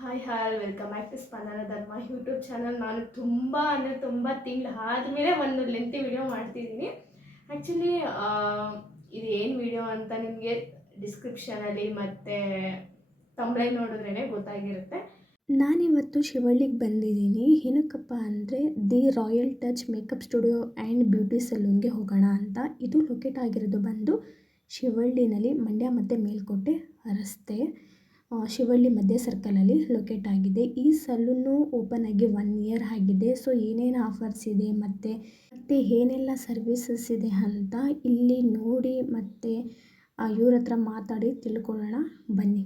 Hi welcome back to ಸ್ಪಂದನ ಧರ್ಮ YouTube channel. ನಾನು ತುಂಬ ತಿಂಗಳು ಆದಮೇಲೆ ಒಂದು ಲೆಂತಿ ವಿಡಿಯೋ ಮಾಡ್ತಿದ್ದೀನಿ. ಆ್ಯಕ್ಚುಲಿ ಇದು ಏನು ವಿಡಿಯೋ ಅಂತ ನಿಮಗೆ ಡಿಸ್ಕ್ರಿಪ್ಷನಲ್ಲಿ ಮತ್ತು ತಮ್ಲೈನ್ ನೋಡಿದ್ರೇ ಗೊತ್ತಾಗಿರುತ್ತೆ. ನಾನಿವತ್ತು ಶಿವಳ್ಳಿಗೆ ಬಂದಿದ್ದೀನಿ. ಏನಕ್ಕಪ್ಪ ಅಂದರೆ the royal touch makeup studio and beauty ಸಲೂನ್ಗೆ ಹೋಗೋಣ ಅಂತ. ಇದು ಲೊಕೇಟ್ ಆಗಿರೋದು ಬಂದು ಶಿವಳ್ಳಿನಲ್ಲಿ, ಮಂಡ್ಯ ಮತ್ತು ಮೇಲ್ಕೋಟೆ ರಸ್ತೆ, ಶಿವಳ್ಳಿ ಮಧ್ಯ ಸರ್ಕಲಲ್ಲಿ ಲೊಕೇಟ್ ಆಗಿದೆ. ಈ ಸಲೂನು ಓಪನ್ ಆಗಿ 1 ಇಯರ್ ಆಗಿದೆ. ಸೊ ಏನೇನು ಆಫರ್ಸ್ ಇದೆ ಮತ್ತು ಏನೆಲ್ಲ ಸರ್ವಿಸಸ್ ಇದೆ ಅಂತ ಇಲ್ಲಿ ನೋಡಿ ಮತ್ತು ಇವ್ರ ಹತ್ರ ಮಾತಾಡಿ ತಿಳ್ಕೊಳ್ಳೋಣ ಬನ್ನಿ.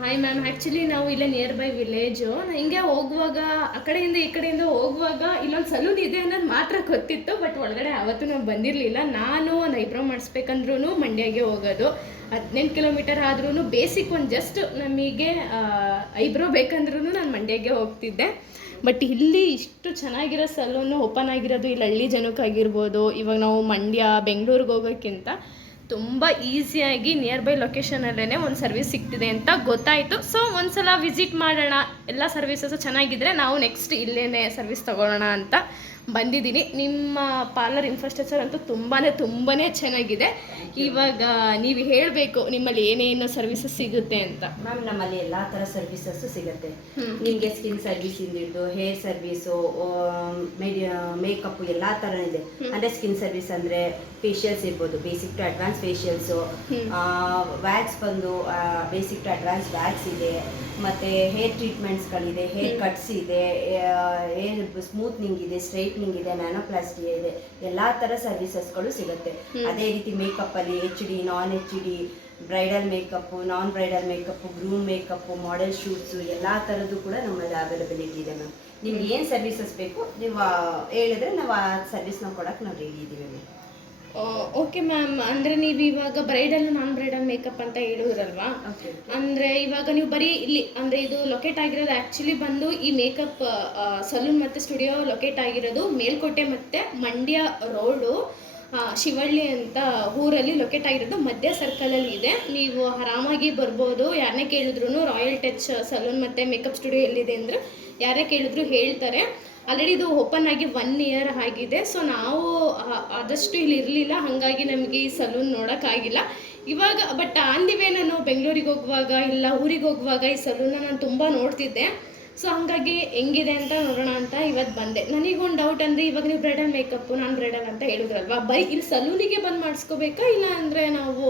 ಹಾಯ್ ಮ್ಯಾಮ್, ಆ್ಯಕ್ಚುಲಿ ನಾವು ಇಲ್ಲೇ ನಿಯರ್ ಬೈ ವಿಲೇಜು. ಹಿಂಗೆ ಹೋಗುವಾಗ ಆ ಕಡೆಯಿಂದ ಈ ಕಡೆಯಿಂದ ಹೋಗುವಾಗ ಇಲ್ಲೊಂದು ಸಲೂನ್ ಇದೆ ಅನ್ನೋದು ಮಾತ್ರ ಗೊತ್ತಿತ್ತು. ಬಟ್ ಒಳಗಡೆ ಅವತ್ತು ನಾವು ಬಂದಿರಲಿಲ್ಲ. ನಾನು ಒಂದು ಐಬ್ರೋ ಮಾಡಿಸ್ಬೇಕಂದ್ರೂ ಮಂಡ್ಯಗೆ ಹೋಗೋದು. 18 ಕಿಲೋಮೀಟರ್ ಆದ್ರೂ ಬೇಸಿಕ್ ಒಂದು ಜಸ್ಟ್ ನಮಗೆ ಐಬ್ರೋ ಬೇಕಂದ್ರೂ ನಾನು ಮಂಡ್ಯಗೆ ಹೋಗ್ತಿದ್ದೆ. ಬಟ್ ಇಲ್ಲಿ ಇಷ್ಟು ಚೆನ್ನಾಗಿರೋ ಸಲೂನು ಓಪನ್ ಆಗಿರೋದು ಇಲ್ಲಿ ಹಳ್ಳಿ ಜನಕ್ಕಾಗಿರ್ಬೋದು. ಇವಾಗ ನಾವು ಮಂಡ್ಯ ಬೆಂಗಳೂರಿಗೆ ಹೋಗೋಕ್ಕಿಂತ ತುಂಬ ಈಸಿಯಾಗಿ ನಿಯರ್ ಬೈ ಲೊಕೇಶನಲ್ಲೇ ಒಂದು ಸರ್ವಿಸ್ ಸಿಗ್ತಿದೆ ಅಂತ ಗೊತ್ತಾಯಿತು. ಸೊ ಒಂದ್ಸಲ ವಿಸಿಟ್ ಮಾಡೋಣ, ಎಲ್ಲ ಸರ್ವಿಸಸ್ಸು ಚೆನ್ನಾಗಿದ್ದರೆ ನಾವು ನೆಕ್ಸ್ಟ್ ಇಲ್ಲೇ ಸರ್ವಿಸ್ ತೊಗೊಳ್ಳೋಣ ಅಂತ ಬಂದಿದ್ದೀನಿ. ನಿಮ್ಮ ಪಾರ್ಲರ್ ಇನ್ಫ್ರಾಸ್ಟ್ರಕ್ಚರ್ ಅಂತೂ ತುಂಬಾ ಚೆನ್ನಾಗಿದೆ. ಇವಾಗ ನೀವು ಹೇಳಬೇಕು ನಿಮ್ಮಲ್ಲಿ ಏನೇನು ಸರ್ವಿಸಸ್ ಸಿಗುತ್ತೆ ಅಂತ. ಮ್ಯಾಮ್, ನಮ್ಮಲ್ಲಿ ಎಲ್ಲ ಥರ ಸರ್ವಿಸಸ್ಸು ಸಿಗುತ್ತೆ. ನಿಮಗೆ ಸ್ಕಿನ್ ಸರ್ವಿಸ್ ಹಿಡಿದು ಹೇರ್ ಸರ್ವಿಸು, ಮೇಕಪ್ ಎಲ್ಲ ಥರ ಇದೆ. ಅಂದರೆ ಸ್ಕಿನ್ ಸರ್ವಿಸ್ ಅಂದರೆ ಫೇಶಿಯಲ್ಸ್ ಇರ್ಬೋದು, ಬೇಸಿಕ್ ಟು ಅಡ್ವಾನ್ಸ್ ಫೇಶಿಯಲ್ಸು, ವ್ಯಾಕ್ಸ್ ಬಂದು ಬೇಸಿಕ್ ಟು ಅಡ್ವಾನ್ಸ್ ವ್ಯಾಕ್ಸ್ ಇದೆ, ಮತ್ತು ಹೇರ್ ಟ್ರೀಟ್ಮೆಂಟ್ಸ್ಗಳಿದೆ, ಹೇರ್ ಕಟ್ಸ್ ಇದೆ, ಹೇರ್ ಸ್ಮೂತ್ನಿಂಗ್ ಇದೆ, ಸ್ಟ್ರೈಟ್ನಿಂಗ್ ಇದೆ, ನ್ಯಾನೋಪ್ಲಾಸ್ಟಿ ಇದೆ, ಎಲ್ಲ ಥರ ಸರ್ವಿಸಸ್ಗಳು ಸಿಗುತ್ತೆ. ಅದೇ ರೀತಿ ಮೇಕಪ್ಪಲ್ಲಿ HD, ನಾನ್ HD, bridal makeup, non bridal makeup, groom makeup, model shoots ಎಲ್ಲ ಥರದ್ದು ಕೂಡ ನಮ್ಮಲ್ಲಿ ಅವೈಲಬಿಲಿಟಿ ಇದೆ ಮ್ಯಾಮ್. ನಿಮ್ಗೆ ಏನು ಸರ್ವಿಸಸ್ ಬೇಕು ನೀವು ಹೇಳಿದ್ರೆ ನಾವು ಆ ಸರ್ವಿಸ್ನ ಕೊಡೋಕ್ಕೆ ನಾವು ರೆಡಿ ಇದ್ದೀವಿ ಮ್ಯಾಮ್. ಓಕೆ ಮ್ಯಾಮ್, ಅಂದರೆ ನೀವು ಇವಾಗ ಬ್ರೈಡಲ್ ನಾನ್ ಬ್ರೈಡಲ್ ಮೇಕಪ್ ಅಂತ ಹೇಳಿದ್ರಲ್ವಾ? ಅಂದರೆ ಇವಾಗ ನೀವು ಬರೀ ಇಲ್ಲಿ ಅಂದರೆ ಇದು ಲೊಕೇಟ್ ಆಗಿರೋದು ಆ್ಯಕ್ಚುಲಿ ಬಂದು ಈ ಮೇಕಪ್ ಸಲೂನ್ ಮತ್ತು ಸ್ಟುಡಿಯೋ ಲೊಕೇಟ್ ಆಗಿರೋದು ಮೇಲ್ಕೋಟೆ ಮತ್ತು ಮಂಡ್ಯ ರೋಡು, ಶಿವಳ್ಳಿ ಅಂತ ಊರಲ್ಲಿ ಲೊಕೇಟ್ ಆಗಿರೋದು ಮಧ್ಯ ಸರ್ಕಲಲ್ಲಿ ಇದೆ. ನೀವು ಆರಾಮಾಗಿ ಬರ್ಬೋದು. ಯಾರನ್ನೇ ಕೇಳಿದ್ರು ರಾಯಲ್ ಟಚ್ ಸಲೂನ್ ಮತ್ತು ಮೇಕಪ್ ಸ್ಟುಡಿಯೋ ಎಲ್ಲಿದೆ ಅಂದರೆ ಯಾರೇ ಕೇಳಿದ್ರು ಹೇಳ್ತಾರೆ. ಆಲ್ರೆಡಿ ಇದು ಓಪನ್ ಆಗಿ 1 ಇಯರ್ ಆಗಿದೆ. ಸೊ ನಾವು ಆದಷ್ಟು ಇಲ್ಲಿ ಇರಲಿಲ್ಲ, ಹಾಗಾಗಿ ನಮಗೆ ಈ ಸಲೂನ್ ನೋಡೋಕ್ಕಾಗಿಲ್ಲ ಇವಾಗ. ಬಟ್ ಆನ್ ದಿ ವೇ ನಾನು ಬೆಂಗಳೂರಿಗೆ ಹೋಗುವಾಗ ಇಲ್ಲ ಊರಿಗೆ ಹೋಗುವಾಗ ಈ ಸಲೂನ್ನ ನಾನು ತುಂಬ ನೋಡ್ತಿದ್ದೆ. ಸೊ ಹಾಗಾಗಿ ಹೆಂಗಿದೆ ಅಂತ ನೋಡೋಣ ಅಂತ ಇವತ್ತು ಬಂದೆ. ನನಗೊಂದು ಡೌಟ್ ಅಂದರೆ ಇವಾಗ ನೀವು ಬ್ರೈಡಲ್ ಮೇಕಪ್ಪು ನಾನ್ ಬ್ರೈಡಲ್ ಅಂತ ಹೇಳಿದ್ರಲ್ವಾ, ಬೈ ಇಲ್ಲಿ ಸಲೂನಿಗೆ ಬಂದು ಮಾಡಿಸ್ಕೋಬೇಕಾ ಇಲ್ಲ ಅಂದರೆ ನಾವು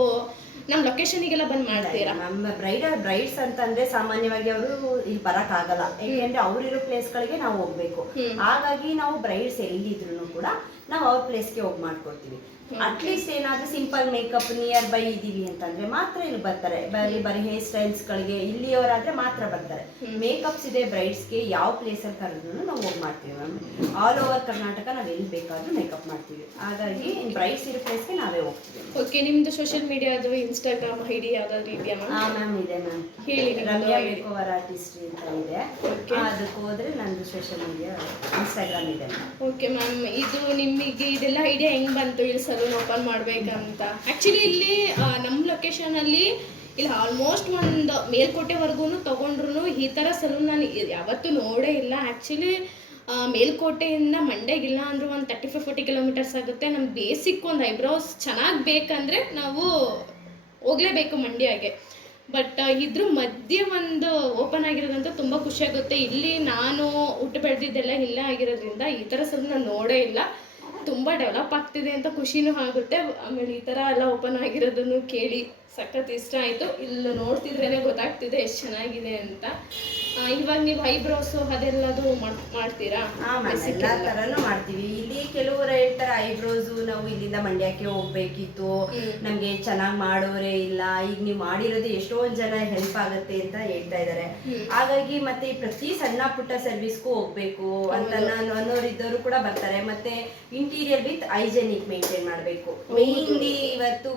ನಮ್ಮ ಲೊಕೇಶನಿಗೆಲ್ಲ ಬಂದು ಮಾಡ್ತೀರಾ? ನಮ್ಮ ಬ್ರೈಡ್ಸ್ ಅಂತಂದ್ರೆ ಸಾಮಾನ್ಯವಾಗಿ ಅವರು ಇಲ್ಲಿ ಬರೋಕ್ಕಾಗಲ್ಲ, ಯಾಕೆಂದ್ರೆ ಅವರಿರೋ ಪ್ಲೇಸ್ಗಳಿಗೆ ನಾವು ಹೋಗ್ಬೇಕು. ಹಾಗಾಗಿ ನಾವು ಬ್ರೈಡ್ಸ್ ಎಲ್ಲಿದ್ರು ಕೂಡ ನಾವು ಅವ್ರ ಪ್ಲೇಸ್ಗೆ ಹೋಗಿ ಮಾಡ್ಕೊಡ್ತೀವಿ. ಅಟ್ಲೀಸ್ಟ್ ಏನಾದರೂ ಸಿಂಪಲ್ ಮೇಕಪ್ ನಿಯರ್ ಬೈ ಇದ್ದೀವಿ ಅಂತಂದ್ರೆ ಮಾತ್ರ ಇಲ್ಲಿ ಬರ್ತಾರೆ. ಬರೀ ಹೇರ್ ಸ್ಟೈಲ್ಸ್ಗಳಿಗೆ ಇಲ್ಲಿಯವರಾದ್ರೆ ಮಾತ್ರ ಬರ್ತಾರೆ. ಮೇಕಪ್ಸ್ ಇದೆ ಬ್ರೈಡ್ಸ್ಗೆ ಯಾವ ಪ್ಲೇಸಲ್ಲಿ ಕರೆದ್ರು ನಾವು ಹೋಗಿ ಮಾಡ್ತೀವಿ ಮ್ಯಾಮ್. ಆಲ್ ಓವರ್ ಕರ್ನಾಟಕ ನಾವು ಎಲ್ಲಿ ಬೇಕಾದ್ರೂ ಮೇಕಪ್ ಮಾಡ್ತೀವಿ. ಹಾಗಾಗಿ ಬ್ರೈಡ್ಸ್ ಇರೋ ಪ್ಲೇಸ್ಗೆ ನಾವೇ ಹೋಗ್ತೀವಿ. ಓಕೆ, ನಿಮ್ದು ಸೋಷಿಯಲ್ ಮೀಡಿಯಾದು ಇನ್ಸ್ಟಾಗ್ರಾಮ್ ಐಡಿ ಯಾವ್ದಾದ್ರು ಇದೆಯಾ ಮ್ಯಾಮ್? ಮ್ಯಾಮ್ ಇದೆ ಮ್ಯಾಮ್, ಹೇಳಿ. ರಮ್ಯಾ ಮೇಕೋವರ್ ಆರ್ಟಿಸ್ಟ್ ಅಂತ ಇದೆ. ಅದಕ್ಕೆ ಹೋದ್ರೆ ನಂದು ಸೋಷಿಯಲ್ ಮೀಡಿಯಾ ಇನ್ಸ್ಟಾಗ್ರಾಮ್ ಇದೆ ಮ್ಯಾಮ್. ಓಕೆ ಮ್ಯಾಮ್, ಇದು ನಿಮಗೆ ಇದೆಲ್ಲ ಐಡಿಯಾ ಹೆಂಗೆ ಬಂತು ಇಲ್ಲಿ ಸಲೂನ್ ಓಪನ್ ಮಾಡಬೇಕಂತ? ಆ್ಯಕ್ಚುಲಿ ಇಲ್ಲಿ ನಮ್ಮ ಲೊಕೇಶನಲ್ಲಿ ಇಲ್ಲಿ ಆಲ್ಮೋಸ್ಟ್ ಒಂದು ಮೇಲ್ಕೋಟೆವರೆಗೂ ತೊಗೊಂಡ್ರು ಈ ಥರ ಸಲೂನ್ ನಾನು ಯಾವತ್ತೂ ನೋಡೇ ಇಲ್ಲ. ಆ್ಯಕ್ಚುಲಿ ಮೇಲ್ಕೋಟೆಯಿಂದ ಮಂಡ್ಯಗಿಲ್ಲ ಅಂದರೂ ಒಂದು 35-40 ಕಿಲೋಮೀಟರ್ಸ್ ಆಗುತ್ತೆ. ನಮ್ಮ ಬೇಸಿಕ್ ಒಂದು ಐಬ್ರೋಸ್ ಚೆನ್ನಾಗಿ ಬೇಕಂದರೆ ನಾವು ಹೋಗಲೇಬೇಕು ಮಂಡ್ಯಗೆ. ಬಟ್ ಇದ್ರ ಮಧ್ಯೆ ಒಂದು ಓಪನ್ ಆಗಿರೋದಂತ ತುಂಬ ಖುಷಿಯಾಗುತ್ತೆ. ಇಲ್ಲಿ ನಾನು ಹುಟ್ಟು ಬೆಳೆದಿದ್ದೆಲ್ಲ ಇಲ್ಲೇ ಆಗಿರೋದ್ರಿಂದ ಈ ಥರ ಸಲೂನ್ ನಾನು ನೋಡೇ ಇಲ್ಲ. ತುಂಬ ಡೆವಲಪ್ ಆಗ್ತಿದೆ ಅಂತ ಖುಷಿನೂ ಆಗುತ್ತೆ. ಆಮೇಲೆ ಈ ಥರ ಎಲ್ಲ ಓಪನ್ ಆಗಿರೋದನ್ನು ಕೇಳಿ ಸಖತ್ ಇಷ್ಟ ಆಯಿತು. ಇಲ್ಲಿ ನೋಡ್ತಿದ್ರೇ ಗೊತ್ತಾಗ್ತಿದೆ ಎಷ್ಟು ಚೆನ್ನಾಗಿದೆ ಅಂತ. ಇವಾಗ ನೀವು ಐಬ್ರೋಸು ಅದೆಲ್ಲದು ಮಾಡ್ತೀರಾ? ಎಲ್ಲ ಥರನೂ ಮಾಡ್ತೀವಿ. ಇಲ್ಲಿ ಕೆಲವರು ಹೇಳ್ತಾರೆ ಐಬ್ರೋಸು ನಾವು ಇಲ್ಲಿಂದ ಮಂಡ್ಯಕ್ಕೆ ಹೋಗ್ಬೇಕಿತ್ತು, ನಮಗೆ ಚೆನ್ನಾಗಿ ಮಾಡೋರೇ ಇಲ್ಲ, ಈಗ ನೀವು ಮಾಡಿರೋದು ಎಷ್ಟೊಂದು ಜನ ಹೆಲ್ಪ್ ಆಗುತ್ತೆ ಅಂತ ಹೇಳ್ತಾ ಇದ್ದಾರೆ. ಹಾಗಾಗಿ ಮತ್ತೆ ಪ್ರತಿ ಸಣ್ಣ ಪುಟ್ಟ ಸರ್ವಿಸ್ಗೂ ಹೋಗ್ಬೇಕು ಅಂತ ಅನ್ನೋರಿದ್ದವರು ಕೂಡ ಬರ್ತಾರೆ. ಮತ್ತೆ ಇಂಟೀರಿಯರ್ ವಿತ್ ಹೈಜೆನಿಕ್ ಮೇಂಟೈನ್ ಮಾಡಬೇಕು. ಮೇನ್ಲಿ ಇವತ್ತು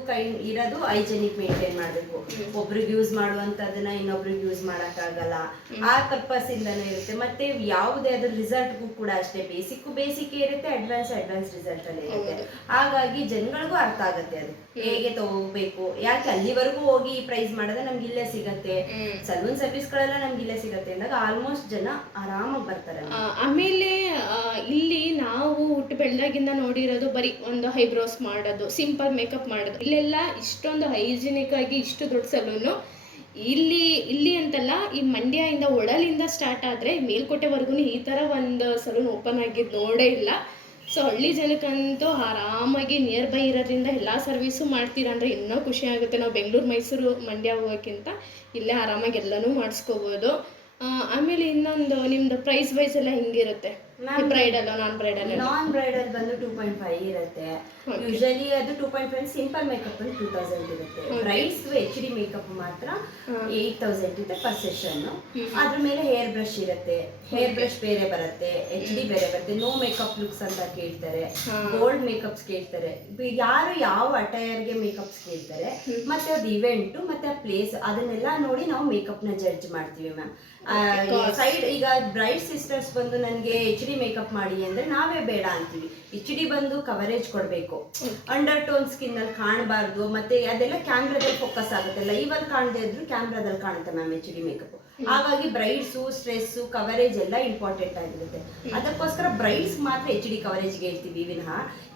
ಇರೋದು ಹೈಜೆನಿಕ್ ಮೇಂಟೈನ್ ಮಾಡಬೇಕು. ಒಬ್ರಿಗೆ ಯೂಸ್ ಮಾಡುವಂಥದ್ದನ್ನ ಇನ್ನೊಬ್ರಿಗೆ ಯೂಸ್ ಮಾಡೋಕ್ಕಾಗಲ್ಲ, ಆ ಪರ್ಪಸ್ ಇಂದನೇ ಇರುತ್ತೆ. ಮತ್ತೆ ಯಾವುದೇ ಅದ್ರ ರಿಸಲ್ಟ್ಗೂ ಕೂಡ ಅಷ್ಟೇ, ಬೇಸಿಕ್ ಇರುತ್ತೆ, ಅಡ್ವಾನ್ಸ್ ರಿಸಲ್ಟ್ ಅಲ್ಲಿ ಇರುತ್ತೆ. ಹಾಗಾಗಿ ಜನಗಳಿಗೂ ಅರ್ಥ ಆಗುತ್ತೆ ಅದು ಹೇಗೆ ತಗೋಬೇಕು, ಯಾಕೆ ಅಲ್ಲಿವರೆಗೂ ಹೋಗಿ ಈ ಪ್ರೈಸ್ ಮಾಡಿದ್ರೆ ನಮ್ಗೆ ಇಲ್ಲೇ ಸಿಗತ್ತೆ, ಸಲೂನ್ ಸರ್ವಿಸ್ಗಳೆಲ್ಲ ನಮ್ಗೆ ಇಲ್ಲೇ ಸಿಗತ್ತೆ ಅಂದಾಗ ಆಲ್ಮೋಸ್ಟ್ ಜನ ಆರಾಮಾಗಿ ಬರ್ತಾರೆ. ಆಮೇಲೆ ಇಲ್ಲಿ ನಾವು ಹುಟ್ಟು ಬೆಳೆದಾಗಿಂದ ನೋಡಿರೋದು ಬರೀ ಒಂದು ಐಬ್ರೋಸ್ ಮಾಡೋದು, ಸಿಂಪಲ್ ಮೇಕಪ್ ಮಾಡೋದು. ಇಲ್ಲೆಲ್ಲ ಇಷ್ಟೊಂದು ಹೈಜಿನಿಕ್ ಆಗಿ ಇಷ್ಟು ದೊಡ್ಡ ಸಲೂನು ಇಲ್ಲಿ ಅಂತಲ್ಲ, ಈ ಮಂಡ್ಯದಿಂದ ಒಡಲಿಂದ ಸ್ಟಾರ್ಟ್ ಆದರೆ ಮೇಲ್ಕೋಟೆವರೆಗೂ ಈ ಥರ ಒಂದು ಸಲೂನ್ ಓಪನ್ ಆಗಿದ್ದು ನೋಡೇ ಇಲ್ಲ. ಸೊ ಹಳ್ಳಿ ಜನಕ್ಕಂತೂ ಆರಾಮಾಗಿ ನಿಯರ್ ಬೈ ಇರೋದ್ರಿಂದ ಎಲ್ಲ ಸರ್ವಿಸು ಮಾಡ್ತೀರಾ ಅಂದರೆ ಇನ್ನೂ ಖುಷಿ ಆಗುತ್ತೆ. ನಾವು ಬೆಂಗಳೂರು ಮೈಸೂರು ಮಂಡ್ಯ ಹೋಗೋಕ್ಕಿಂತ ಇಲ್ಲೇ ಆರಾಮಾಗಿ ಎಲ್ಲನೂ ಮಾಡಿಸ್ಕೋಬೋದು. ಆಮೇಲೆ ಇನ್ನೊಂದು ನಿಮ್ದು ಪ್ರೈಸ್ ವೈಸ್ ಎಲ್ಲ ಹೆಂಗಿರುತ್ತೆ? ಬ್ರೈಡಲ್ ನಾನ್ ಬ್ರೈಡಲ್ ಬಂದು 2.5 ಇರುತ್ತೆ. ಯೂಶಲಿ ಅದು 2.5 ಸಿಂಪಲ್ ಮೇಕಪ್ 2000 ಇರುತ್ತೆ. ಬ್ರೈಡ್ಸ್ HD ಮೇಕಪ್ ಮಾತ್ರ 8000 ಇದೆ ಪರ್ ಸೆಷನ್. ಅದ್ರ ಮೇಲೆ ಹೇರ್ ಬ್ರಷ್ ಇರುತ್ತೆ, ಹೇರ್ ಬ್ರಷ್ ಬೇರೆ ಬರುತ್ತೆ, HD ಬೇರೆ ಬರುತ್ತೆ. ನೋ ಮೇಕಪ್ ಲುಕ್ಸ್ ಅಂತ ಕೇಳ್ತಾರೆ, ಗೋಲ್ಡ್ ಮೇಕಪ್ಸ್ ಕೇಳ್ತಾರೆ, ಯಾರು ಯಾವ ಅಟೈರ್ಗೆ ಮೇಕಪ್ಸ್ ಕೇಳ್ತಾರೆ, ಮತ್ತೆ ಅದು ಇವೆಂಟು ಮತ್ತೆ ಆ ಪ್ಲೇಸ್ ಅದನ್ನೆಲ್ಲ ನೋಡಿ ನಾವು ಮೇಕಪ್ ನ ಜಡ್ಜ್ ಮಾಡ್ತೀವಿ ಮ್ಯಾಮ್. ಸೈಡ್ ಈಗ ಬ್ರೈಡ್ ಸಿಸ್ಟರ್ಸ್ ಬಂದು ನನಗೆ HD ಮೇಕಪ್ ಮಾಡಿ ಅಂದ್ರೆ ನಾವೇ ಬೇಡ ಅಂತೀವಿ. HD ಬಂದು ಕವರೇಜ್ ಕೊಡಬೇಕು, ಅಂಡರ್ ಟೋನ್ ಸ್ಕಿನ್ ಅಲ್ಲಿ ಕಾಣಬಾರ್ದು, ಮತ್ತೆ ಅದೆಲ್ಲ ಕ್ಯಾಮ್ರಾದಲ್ಲಿ ಫೋಕಸ್ ಆಗುತ್ತೆ. ಲೈವ್ ಅಲ್ಲಿ ಕಾಣದೇ ಇದ್ರು ಕ್ಯಾಮ್ರಾದಲ್ಲಿ ಕಾಣುತ್ತೆ ಮ್ಯಾಮ್ HD ಮೇಕಪ್. ಹಾಗಾಗಿ ಬ್ರೈಡ್ಸು ಸ್ಟ್ರೆಸ್ ಕವರೇಜ್ ಎಲ್ಲ ಇಂಪಾರ್ಟೆಂಟ್ ಆಗಿರುತ್ತೆ. ಅದಕ್ಕೋಸ್ಕರ ಬ್ರೈಡ್ಸ್ ಮಾತ್ರ HD ಕವರೇಜ್ಗೆ ಹೇಳ್ತೀವಿ ವಿನಃ